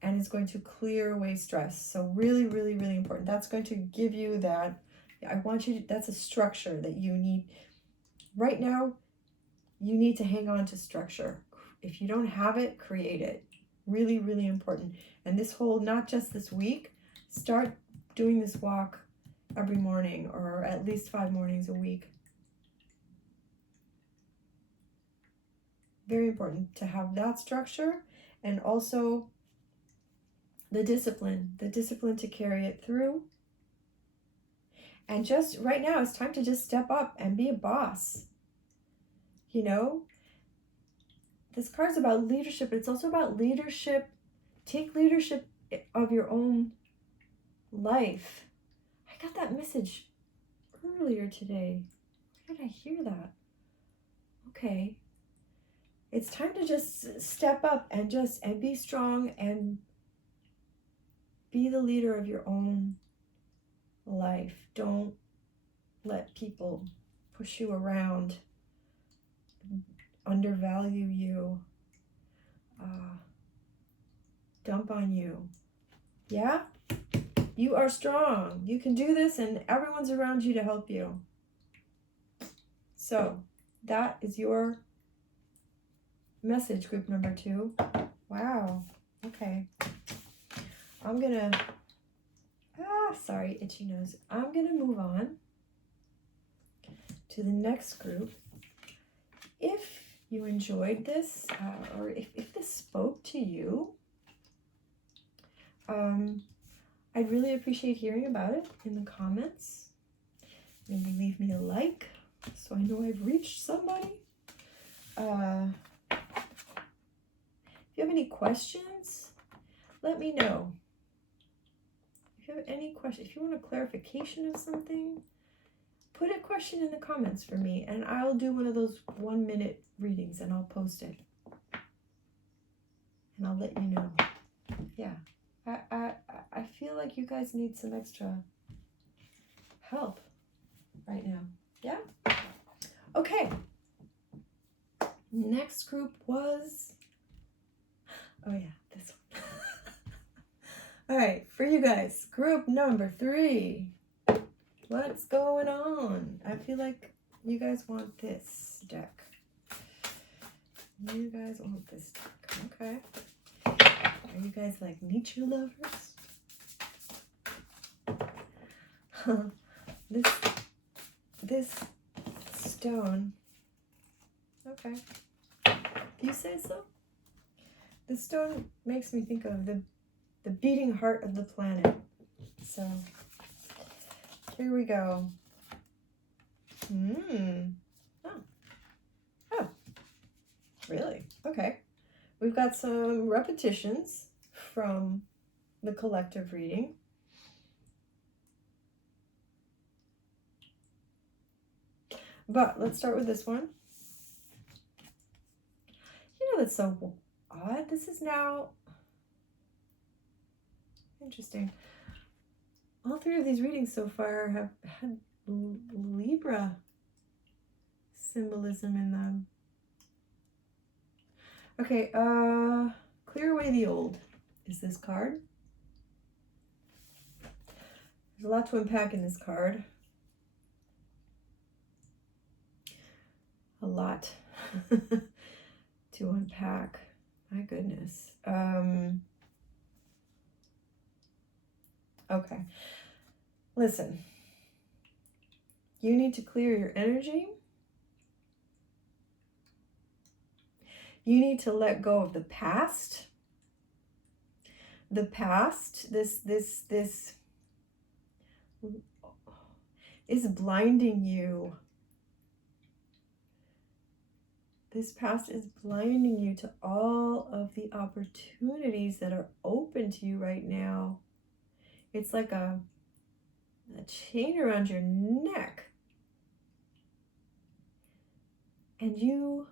and it's going to clear away stress. So really, really, really important. That's going to give you that. That's a structure that you need. Right now, you need to hang on to structure. If you don't have it, create it. Really, really important. And this whole, not just this week, start doing this walk every morning or at least 5 mornings a week. Very important to have that structure, and also the discipline to carry it through. And just right now, it's time to just step up and be a boss. This card's about leadership, but it's also about leadership. Take leadership of your own life. I got that message earlier today. Where did I hear that? Okay. It's time to just step up and be strong and be the leader of your own life. Don't let people push you around, undervalue you, dump on you. Yeah? You are strong. You can do this, and everyone's around you to help you. So that is your message, group number 2. Wow. Okay. I'm gonna, sorry, itchy nose. I'm gonna move on to the next group. If you enjoyed this, or if this spoke to you, I'd really appreciate hearing about it in the comments. Maybe leave me a like so I know I've reached somebody. If you have any questions, let me know. If you have any questions, if you want a clarification of something, put a question in the comments for me, and I'll do one of those 1-minute readings, and I'll post it. And I'll let you know. Yeah. I feel like you guys need some extra help right now. Yeah? Okay. Next group was, oh yeah, this one. All right, for you guys, group number 3. What's going on? I feel like you guys want this deck. You guys want this deck. Okay. Are you guys like nature lovers? this stone, okay, you say so? This stone makes me think of the beating heart of the planet. So here we go. Oh, really? Okay. We've got some repetitions from the collective reading. But let's start with this one. You know, that's so odd. This is now interesting. All three of these readings so far have had Libra symbolism in them. Okay, clear away the old is this card. There's a lot to unpack in this card. A lot to unpack. My goodness. Okay. Listen. You need to clear your energy. You need to let go of the past. The past, this is blinding you. This past is blinding you to all of the opportunities that are open to you right now. It's like a chain around your neck. And you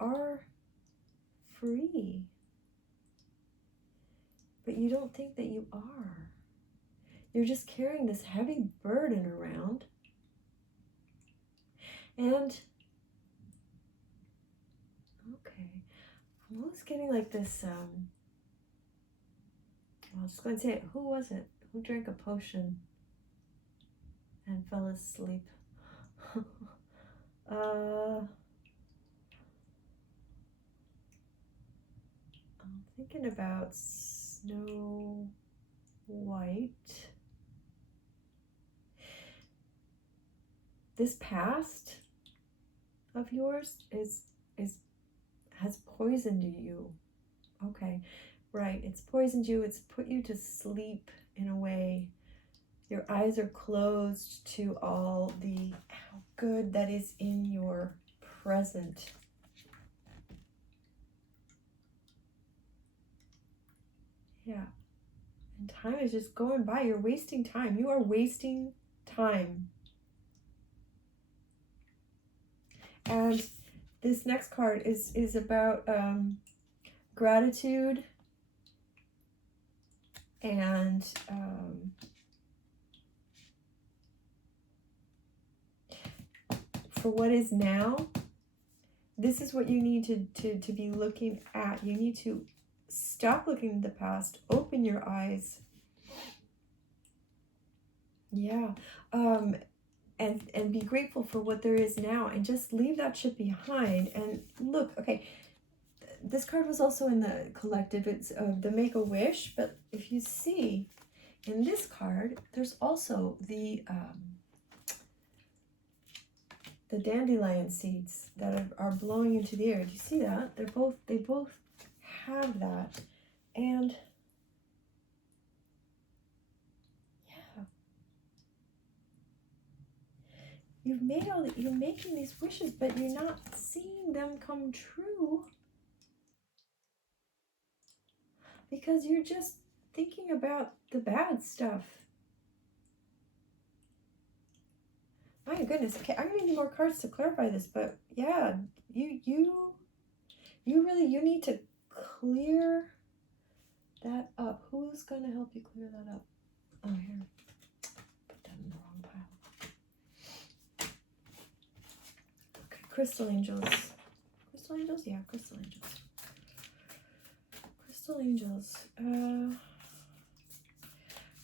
are free. But you don't think that you are. You're just carrying this heavy burden around. And, okay, I'm almost getting like this, I was just going to say it. Who was it? Who drank a potion and fell asleep? I'm thinking about Snow White. This past of yours has poisoned you. Okay, right. It's poisoned you. It's put you to sleep in a way. Your eyes are closed to all the good that is in your present. Yeah. And time is just going by. You're wasting time. You are wasting time. And this next card is about gratitude and for what is now. This is what you need to be looking at. You need to stop looking at the past. Open your eyes. Yeah. And be grateful for what there is now, and just leave that shit behind. And look, okay, this card was also in the collective. It's the Make-A-Wish, but if you see in this card, there's also the dandelion seeds that are blowing into the air. Do you see that? They both have that. And yeah, you're making these wishes, but you're not seeing them come true because you're just thinking about the bad stuff. My goodness. Okay, I'm gonna need more cards to clarify this, but yeah, you need to clear that up. Who's gonna help you clear that up? Oh, here. Put that in the wrong pile. Okay, crystal angels. Crystal angels? Yeah, crystal angels. Crystal angels.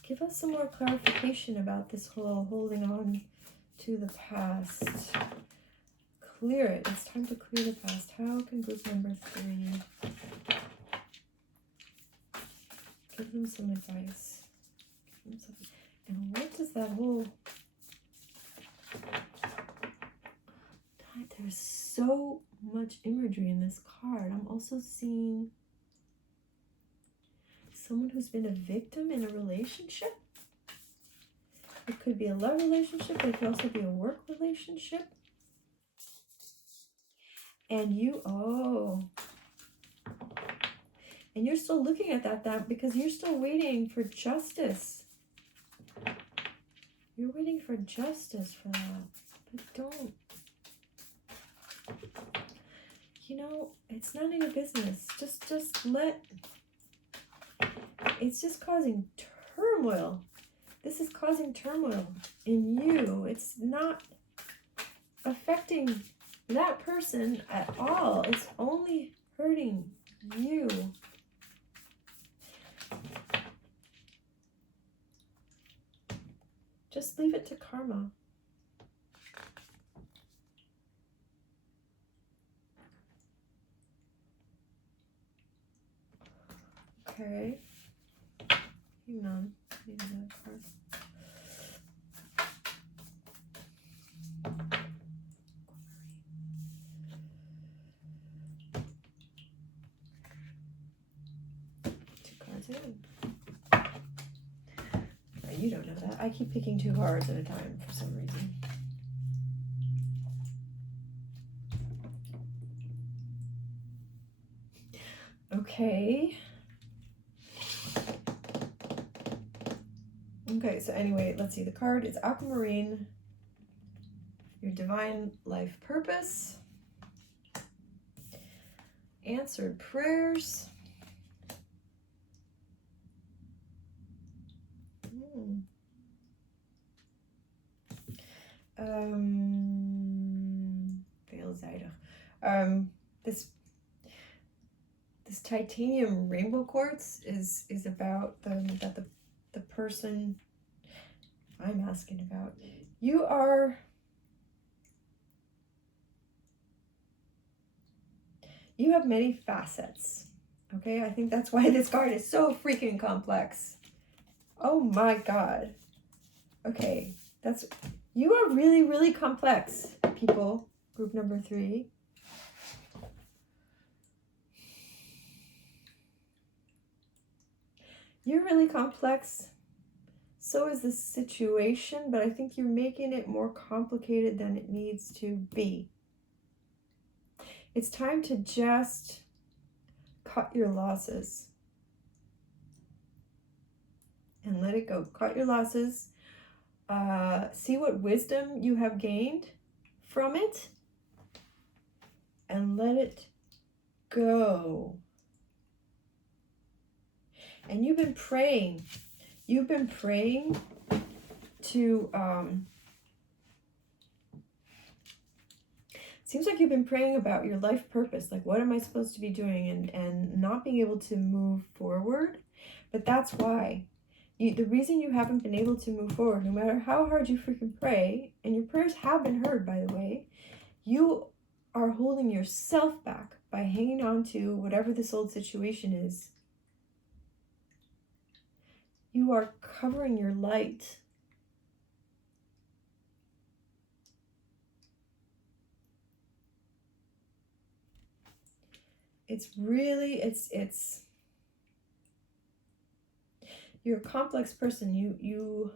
Give us some more clarification about this whole holding on to the past. Clear it. It's time to clear the past. How can group number 3 Give them some advice. Give them some... And what does that whole... God, there's so much imagery in this card. I'm also seeing someone who's been a victim in a relationship. It could be a love relationship, but it could also be a work relationship. And you, and you're still looking at that because you're still waiting for justice. You're waiting for justice for that. But don't. You know, it's none of your business. Just let. It's just causing turmoil. This is causing turmoil in you. It's not affecting that person at all. It's only hurting you. Just leave it to karma. Okay. Hang on. Maybe that card. Two cards in. You don't know that. I keep picking 2 cards at a time for some reason. Okay. Okay, so anyway, let's see. The card is Aquamarine, your divine life purpose, answered prayers, this titanium rainbow quartz is about the person I'm asking about. You have many facets. Okay, I think that's why this card is so freaking complex. Oh my God. Okay, you are really, really complex, people. Group number 3. You're really complex. So is the situation, but I think you're making it more complicated than it needs to be. It's time to just cut your losses and let it go. Cut your losses. See what wisdom you have gained from it and let it go. And you've been praying. You've been praying to, seems like you've been praying about your life purpose. Like, what am I supposed to be doing? And not being able to move forward. But that's why. The reason you haven't been able to move forward, no matter how hard you freaking pray, and your prayers have been heard, by the way, you are holding yourself back by hanging on to whatever this old situation is. You are covering your light. It's really, you're a complex person. You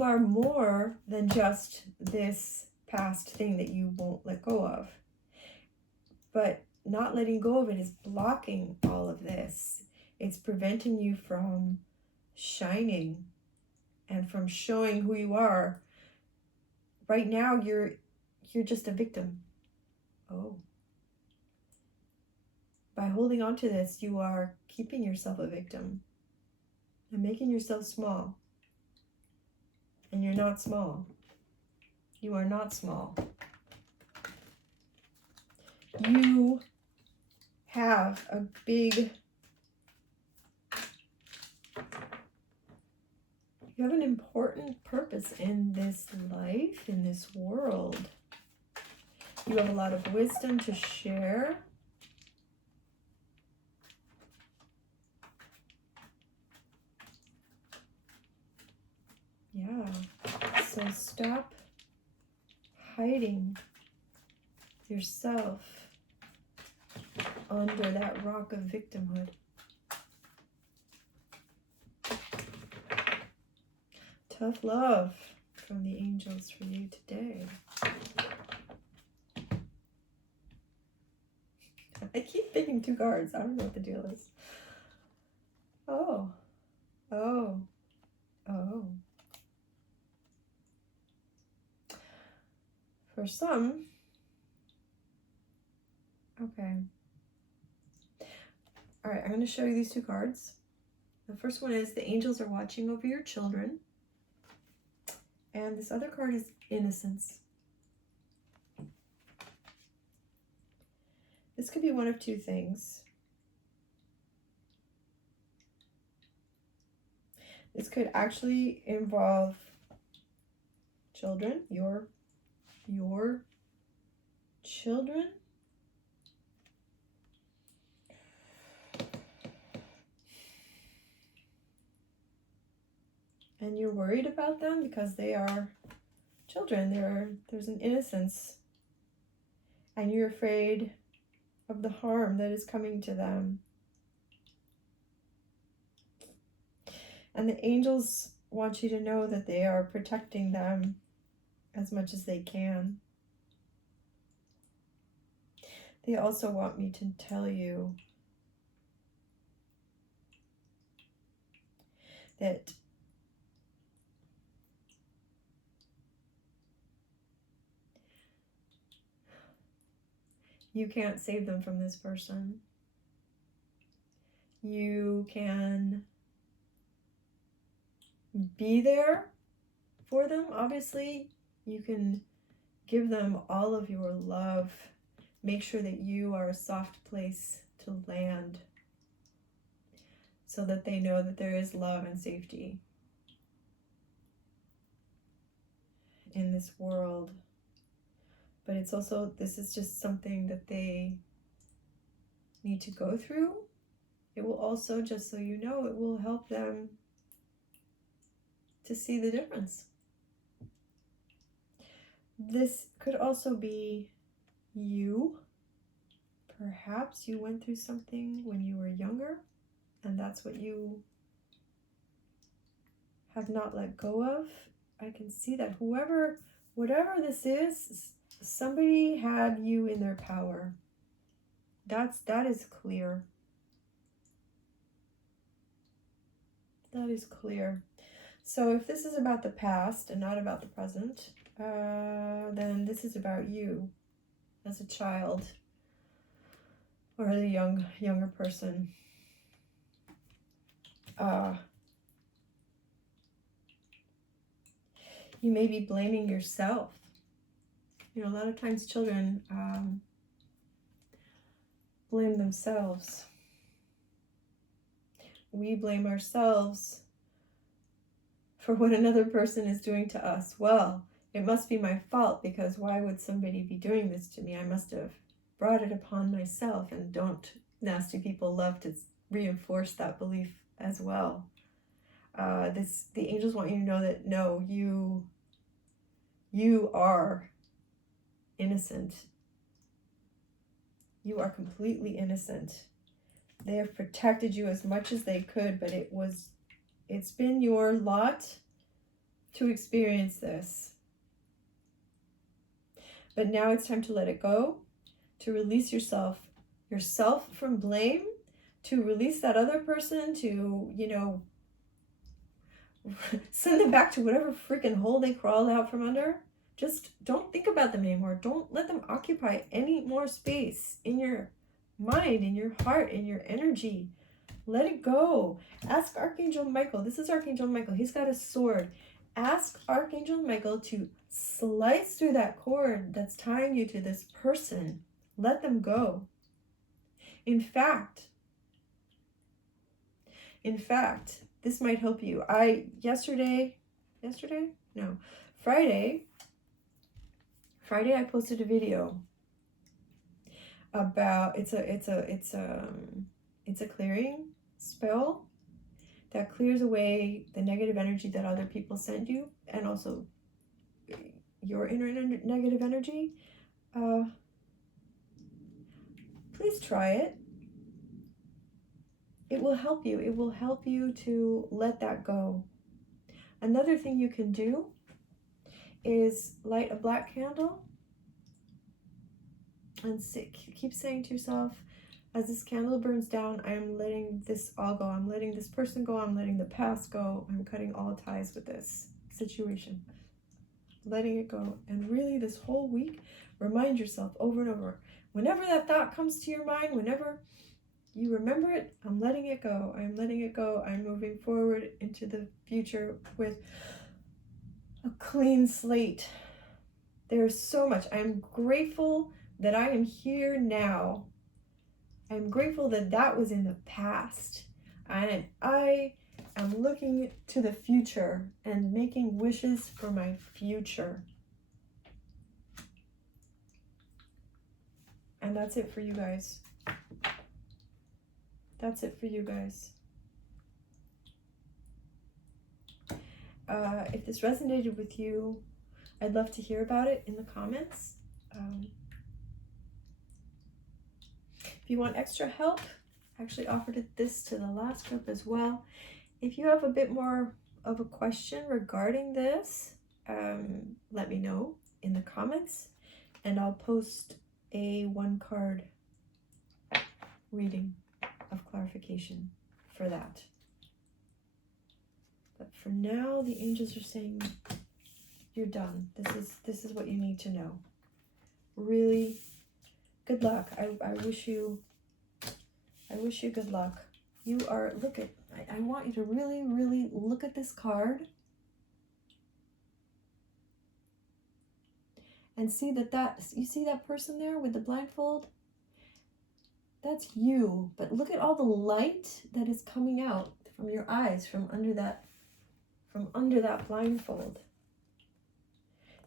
are more than just this past thing that you won't let go of. But not letting go of it is blocking all of this. It's preventing you from shining and from showing who you are. Right now, you're just a victim. Oh. By holding on to this, you are keeping yourself a victim and making yourself small. And you're not small. You are not small. You have a big... You have an important purpose in this life, in this world. You have a lot of wisdom to share. So stop hiding yourself under that rock of victimhood. Tough love from the angels for you today. I keep picking 2 cards. I don't know what the deal is. Oh. Oh. Oh. For some, okay. All right, I'm going to show you these 2 cards. The first one is the angels are watching over your children. And this other card is innocence. This could be one of 2 things. This could actually involve children, your children. And you're worried about them because they are children. There's an innocence. And you're afraid of the harm that is coming to them. And the angels want you to know that they are protecting them as much as they can. They also want me to tell you that you can't save them from this person. You can be there for them, obviously. You can give them all of your love. Make sure that you are a soft place to land so that they know that there is love and safety in this world. But it's also, this is just something that they need to go through. It will also, just so you know, it will help them to see the difference. This could also be you. Perhaps you went through something when you were younger, and that's what you have not let go of. I can see that whatever this is, somebody had you in their power. That is clear. That is clear. So if this is about the past and not about the present, then this is about you as a child or the younger person. You may be blaming yourself. You know, a lot of times children blame themselves. We blame ourselves for what another person is doing to us. Well, it must be my fault because why would somebody be doing this to me? I must have brought it upon myself. And don't nasty people love to reinforce that belief as well. The angels want you to know that no, you are innocent. You are completely innocent. They have protected you as much as they could, but it's been your lot to experience this. But now it's time to let it go, to release yourself from blame, to release that other person, to, send them back to whatever freaking hole they crawled out from under. Just don't think about them anymore. Don't let them occupy any more space in your mind, in your heart, in your energy. Let it go. Ask Archangel Michael. This is Archangel Michael. He's got a sword. Ask Archangel Michael to slice through that cord that's tying you to this person. Let them go. In fact, this might help you. Friday I posted a video about it's a clearing spell that clears away the negative energy that other people send you, and also your inner negative energy, please try it. It will help you. It will help you to let that go. Another thing you can do is light a black candle and keep saying to yourself, as this candle burns down, I am letting this all go. I'm letting this person go. I'm letting the past go. I'm cutting all ties with this situation. Letting it go. And really this whole week, remind yourself over and over. Whenever that thought comes to your mind, whenever you remember it, I'm letting it go. I'm letting it go. I'm moving forward into the future with a clean slate. There's so much. I'm grateful that I am here now. I'm grateful that that was in the past. And I am looking to the future and making wishes for my future. And that's it for you guys. That's it for you guys. If this resonated with you, I'd love to hear about it in the comments. If you want extra help, I actually offered this to the last group as well. If you have a bit more of a question regarding this, let me know in the comments, and I'll post a 1-card reading of clarification for that. But for now, the angels are saying you're done. This is what you need to know. Really, good luck. I wish you good luck. You are, look at, I want you to really, really look at this card and see you see that person there with the blindfold? That's you. But look at all the light that is coming out from your eyes, from under that blindfold.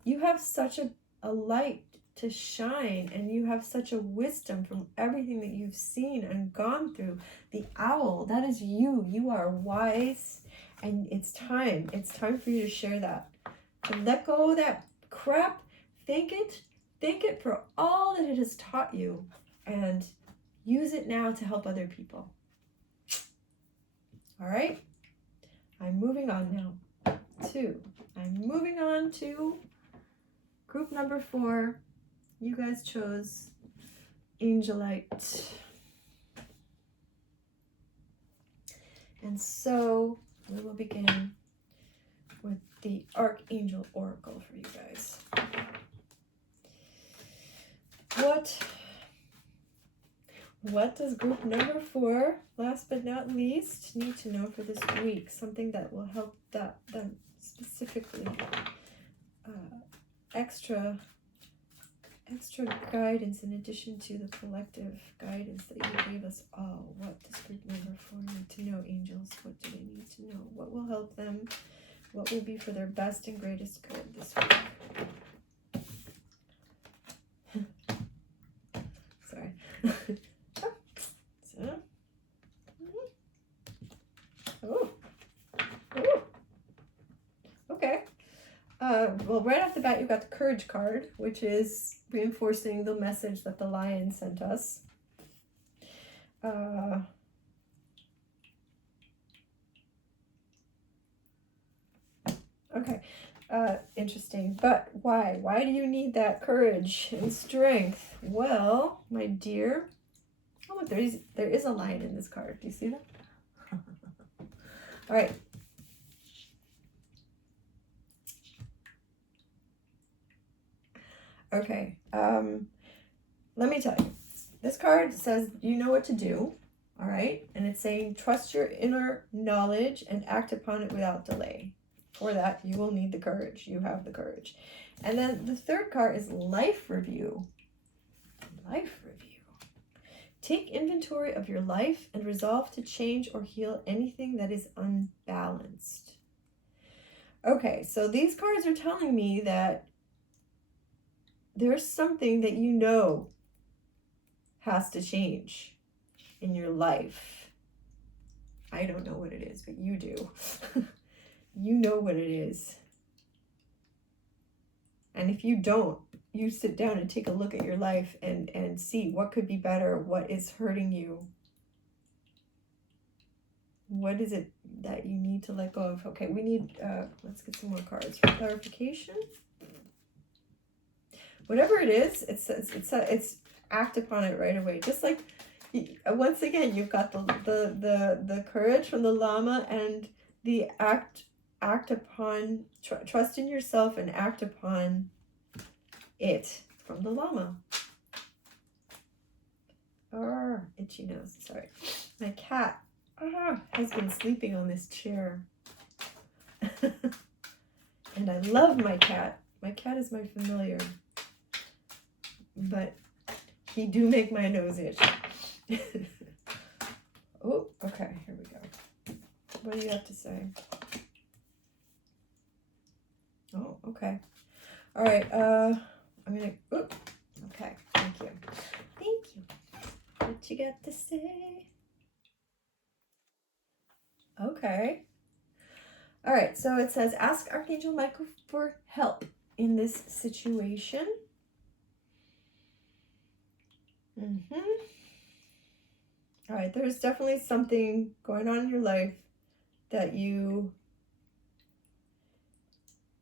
You have such a light to shine, and you have such a wisdom from everything that you've seen and gone through. The owl, that is you. You are wise, and it's time for you to share that, to let go of that crap. Thank it for all that it has taught you, and use it now to help other people. All right, I'm moving on now to group number 4. You guys chose Angelite. And so we will begin with the Archangel Oracle for you guys. What does group number 4, last but not least, need to know for this week? Something that will help them specifically. Extra guidance in addition to the collective guidance that you gave us all. What does group number 4 need to know, angels? What do they need to know? What will help them? What will be for their best and greatest good this week? Sorry. Okay. Well, right off the bat, you've got the Courage card, which is reinforcing the message that the lion sent us. Okay. Interesting. But why? Why do you need that courage and strength? Well, my dear, oh, look, there is a lion in this card. Do you see that? All right. Okay, let me tell you. This card says you know what to do, all right? And it's saying trust your inner knowledge and act upon it without delay. For that, you will need the courage. You have the courage. And then the third card is Life Review. Life Review. Take inventory of your life and resolve to change or heal anything that is unbalanced. Okay, so these cards are telling me that there's something that you know has to change in your life. I don't know what it is, but you do. You know what it is. And if you don't, you sit down and take a look at your life and see what could be better, what is hurting you. What is it that you need to let go of? Okay, we need, let's get some more cards for clarification. Whatever it is, it's act upon it right away. Just like, once again, you've got the courage from the Llama and the act upon, trust in yourself and act upon it from the Llama. Itchy nose, sorry. My cat has been sleeping on this chair. And I love my cat. My cat is my familiar. But he do make my nose itch. Oh, okay, here we go. What do you have to say? Oh, okay. All right, I'm gonna, okay, thank you. Thank you. What you got to say? Okay. All right, so it says, ask Archangel Michael for help in this situation. All right, there's definitely something going on in your life that you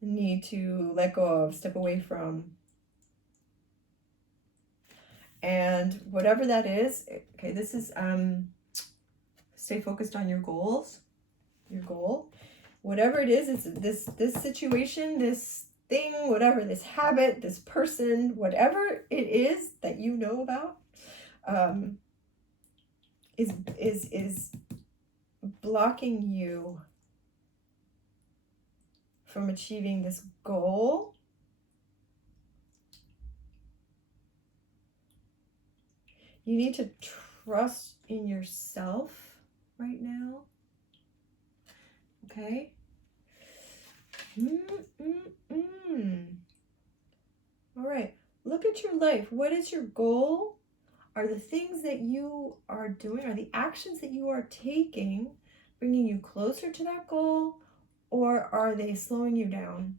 need to let go of, step away from. And whatever that is, okay, this is, stay focused on your goals, your goal. Whatever it is, it's this situation, this thing, whatever, this habit, this person, whatever it is that you know about, is blocking you from achieving this goal. You need to trust in yourself right now. Okay. All right. Look at your life. What is your goal? Are the things that you are doing, are the actions that you are taking bringing you closer to that goal, or are they slowing you down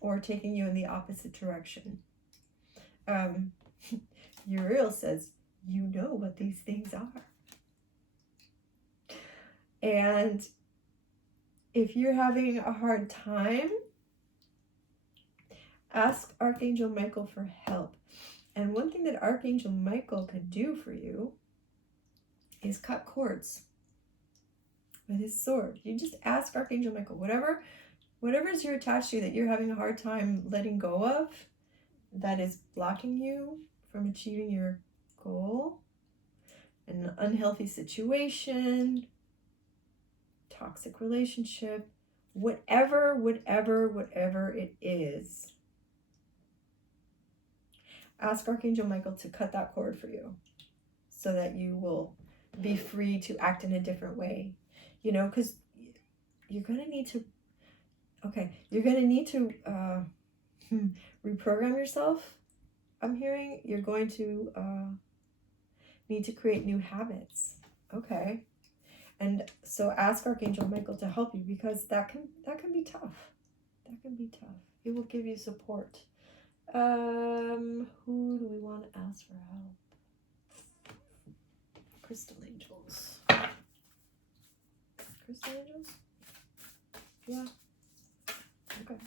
or taking you in the opposite direction? Uriel says, you know what these things are. And if you're having a hard time, ask Archangel Michael for help. And one thing that Archangel Michael could do for you is cut cords with his sword. You just ask Archangel Michael, whatever's you're attached to that you're having a hard time letting go of, that is blocking you from achieving your goal, an unhealthy situation, toxic relationship, whatever it is, ask Archangel Michael to cut that cord for you so that you will be free to act in a different way. You know, because you're going to need to, reprogram yourself. I'm hearing you're going to need to create new habits. Okay. And so ask Archangel Michael to help you, because that can be tough. That can be tough. He will give you support. Who do we want to ask for help? Crystal angels. Crystal angels? Yeah. Okay.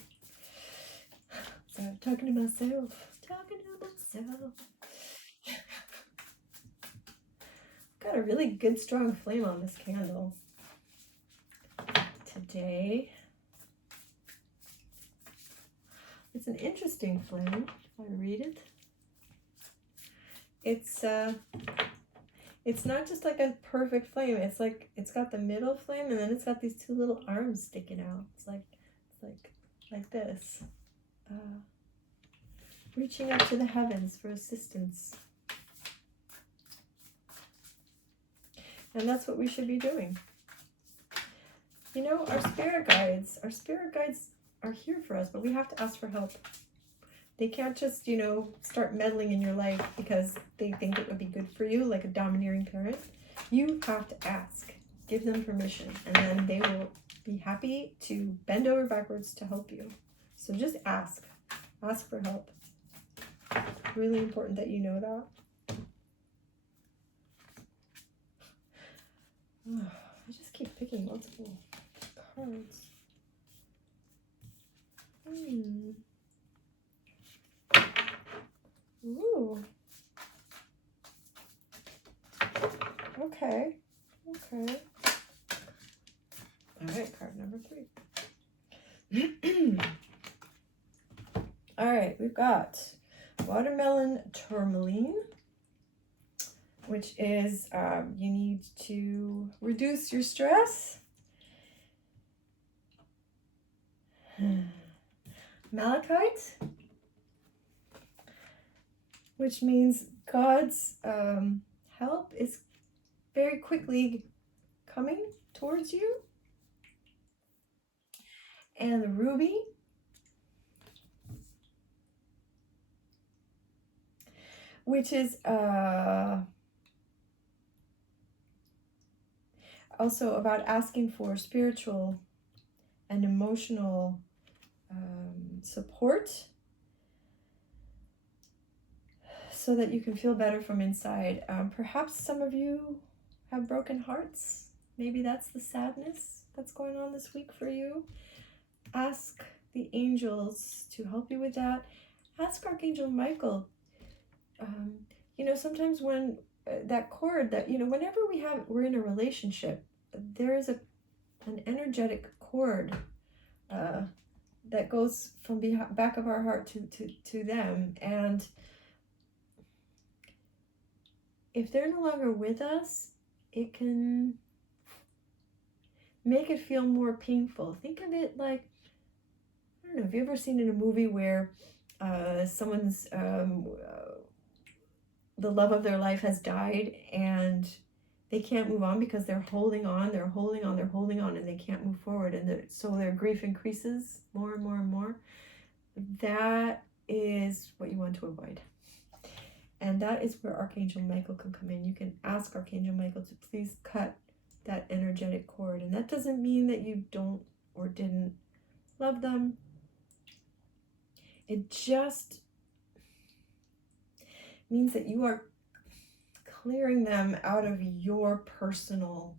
So talking to myself. Got a really good strong flame on this candle today. It's an interesting flame. If I read it, it's not just like a perfect flame. It's like it's got the middle flame, and then it's got these two little arms sticking out. It's like this, reaching up to the heavens for assistance. And that's what we should be doing. You know, our spirit guides are here for us, but we have to ask for help. They can't just, you know, start meddling in your life because they think it would be good for you, like a domineering parent. You have to ask, give them permission, and then they will be happy to bend over backwards to help you. So just ask. Ask for help. Really important that you know that. I just keep picking multiple cards. Ooh. Okay. Okay. All right, card number 3. All right, we've got watermelon tourmaline, which is you need to reduce your stress. Malachite, which means God's help is very quickly coming towards you. And the ruby, which is also about asking for spiritual and emotional support so that you can feel better from inside. Perhaps some of you have broken hearts. Maybe that's the sadness that's going on this week for you. Ask the angels to help you with that. Ask Archangel Michael. You know, sometimes when that cord that, you know, whenever we're in a relationship, there is an energetic cord that goes from back of our heart to them. And if they're no longer with us, it can make it feel more painful. Think of it like, I don't know, have you ever seen in a movie where someone's the love of their life has died and they can't move on because they're holding on, and they can't move forward, and so their grief increases more and more and more. That is what you want to avoid. And that is where Archangel Michael can come in. You can ask Archangel Michael to please cut that energetic cord. And that doesn't mean that you don't or didn't love them. It just means that you are clearing them out of your personal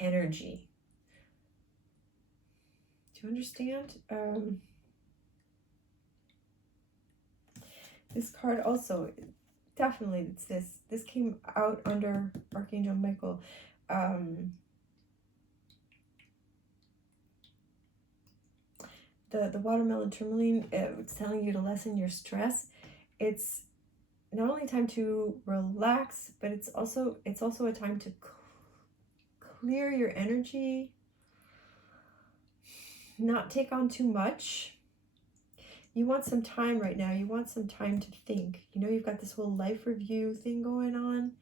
energy. Do you understand? This card also, definitely, it's this came out under Archangel Michael. The watermelon tourmaline, it's telling you to lessen your stress. It's not only time to relax, but it's also a time to clear your energy, not take on too much. You want some time right now. You want some time to think. You know, you've got this whole life review thing going on.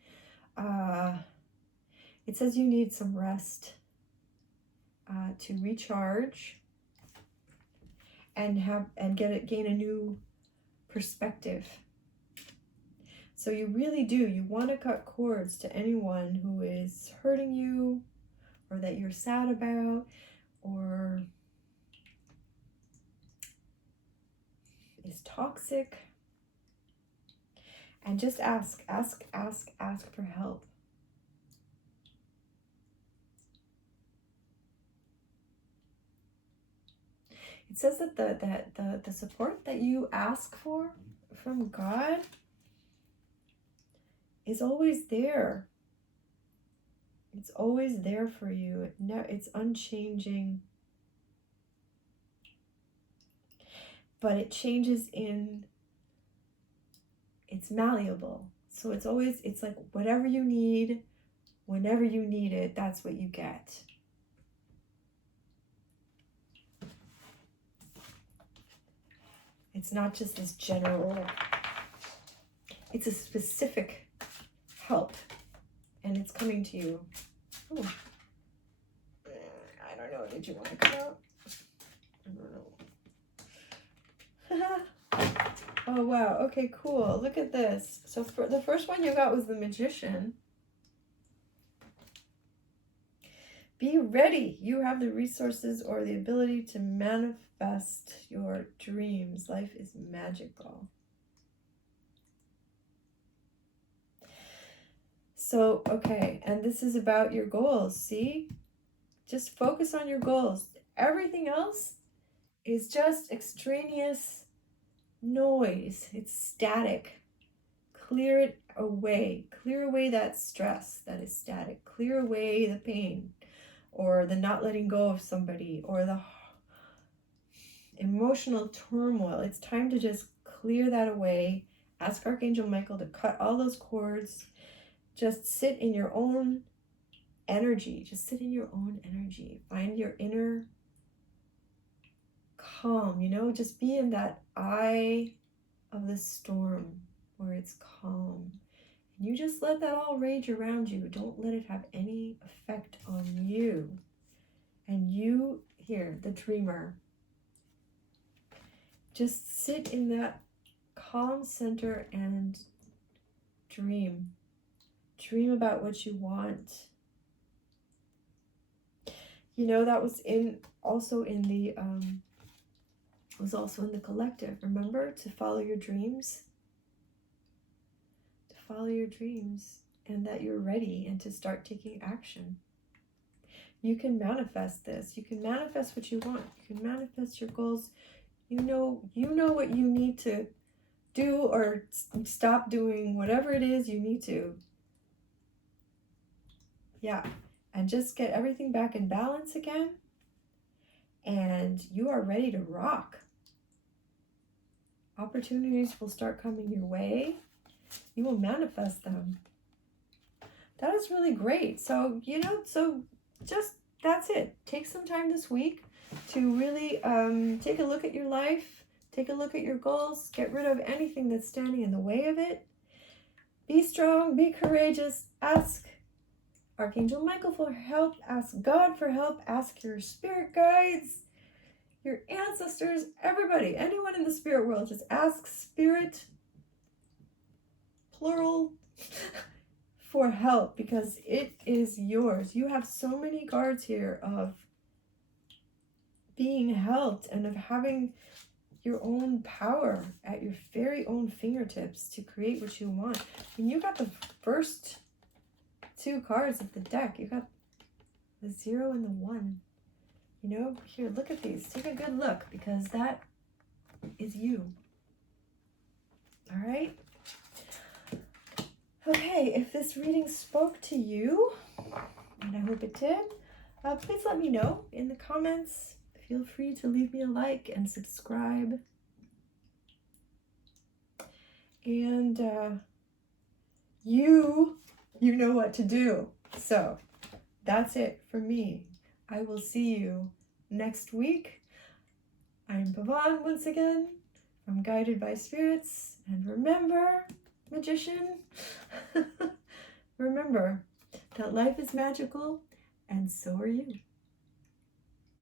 It says you need some rest to recharge and gain a new perspective. So you really do. You want to cut cords to anyone who is hurting you, or that you're sad about, or is toxic. And just ask for help. It says that the support that you ask for from God is always there. It's always there for you. It's unchanging. But it changes it's malleable. So it's like whatever you need, whenever you need it, that's what you get. It's not just this general, it's a specific help, and it's coming to you. Ooh. I don't know, did you want to come out? I don't know. Oh, wow. Okay, cool. Look at this. So for the first one you got was the Magician. Be ready. You have the resources or the ability to manifest your dreams. Life is magical. So, okay, and this is about your goals, see? Just focus on your goals. Everything else is just extraneous noise. It's static. Clear it away. Clear away that stress that is static. Clear away the pain or the not letting go of somebody or the emotional turmoil. It's time to just clear that away. Ask Archangel Michael to cut all those cords. Just sit in your own energy. Just sit in your own energy. Find your inner calm, just be in that eye of the storm where it's calm. And you just let that all rage around you. Don't let it have any effect on you. And you, here, the dreamer, just sit in that calm center and dream. Dream about what you want. That was also in the collective. Remember to follow your dreams? To follow your dreams, and that you're ready and to start taking action. You can manifest this. You can manifest what you want. You can manifest your goals. You know what you need to do or stop doing, whatever it is you need to. Yeah. And just get everything back in balance again. And you are ready to rock. Opportunities will start coming your way. You will manifest them. That is really great. So, just that's it. Take some time this week to really take a look at your life. Take a look at your goals. Get rid of anything that's standing in the way of it. Be strong. Be courageous. Ask Archangel Michael for help. Ask God for help. Ask your spirit guides, your ancestors, everybody, anyone in the spirit world. Just ask spirit, plural, for help, because it is yours. You have so many cards here of being helped and of having your own power at your very own fingertips to create what you want. When you got the first two cards of the deck, you got the 0 and the 1. Here, look at these. Take a good look, because that is you. All right? Okay, if this reading spoke to you, and I hope it did, please let me know in the comments. Feel free to leave me a like and subscribe. And you know what to do. So that's it for me. I will see you next week. I'm Pavan once again from Guided by Spirits. And remember, magician, remember that life is magical, and so are you.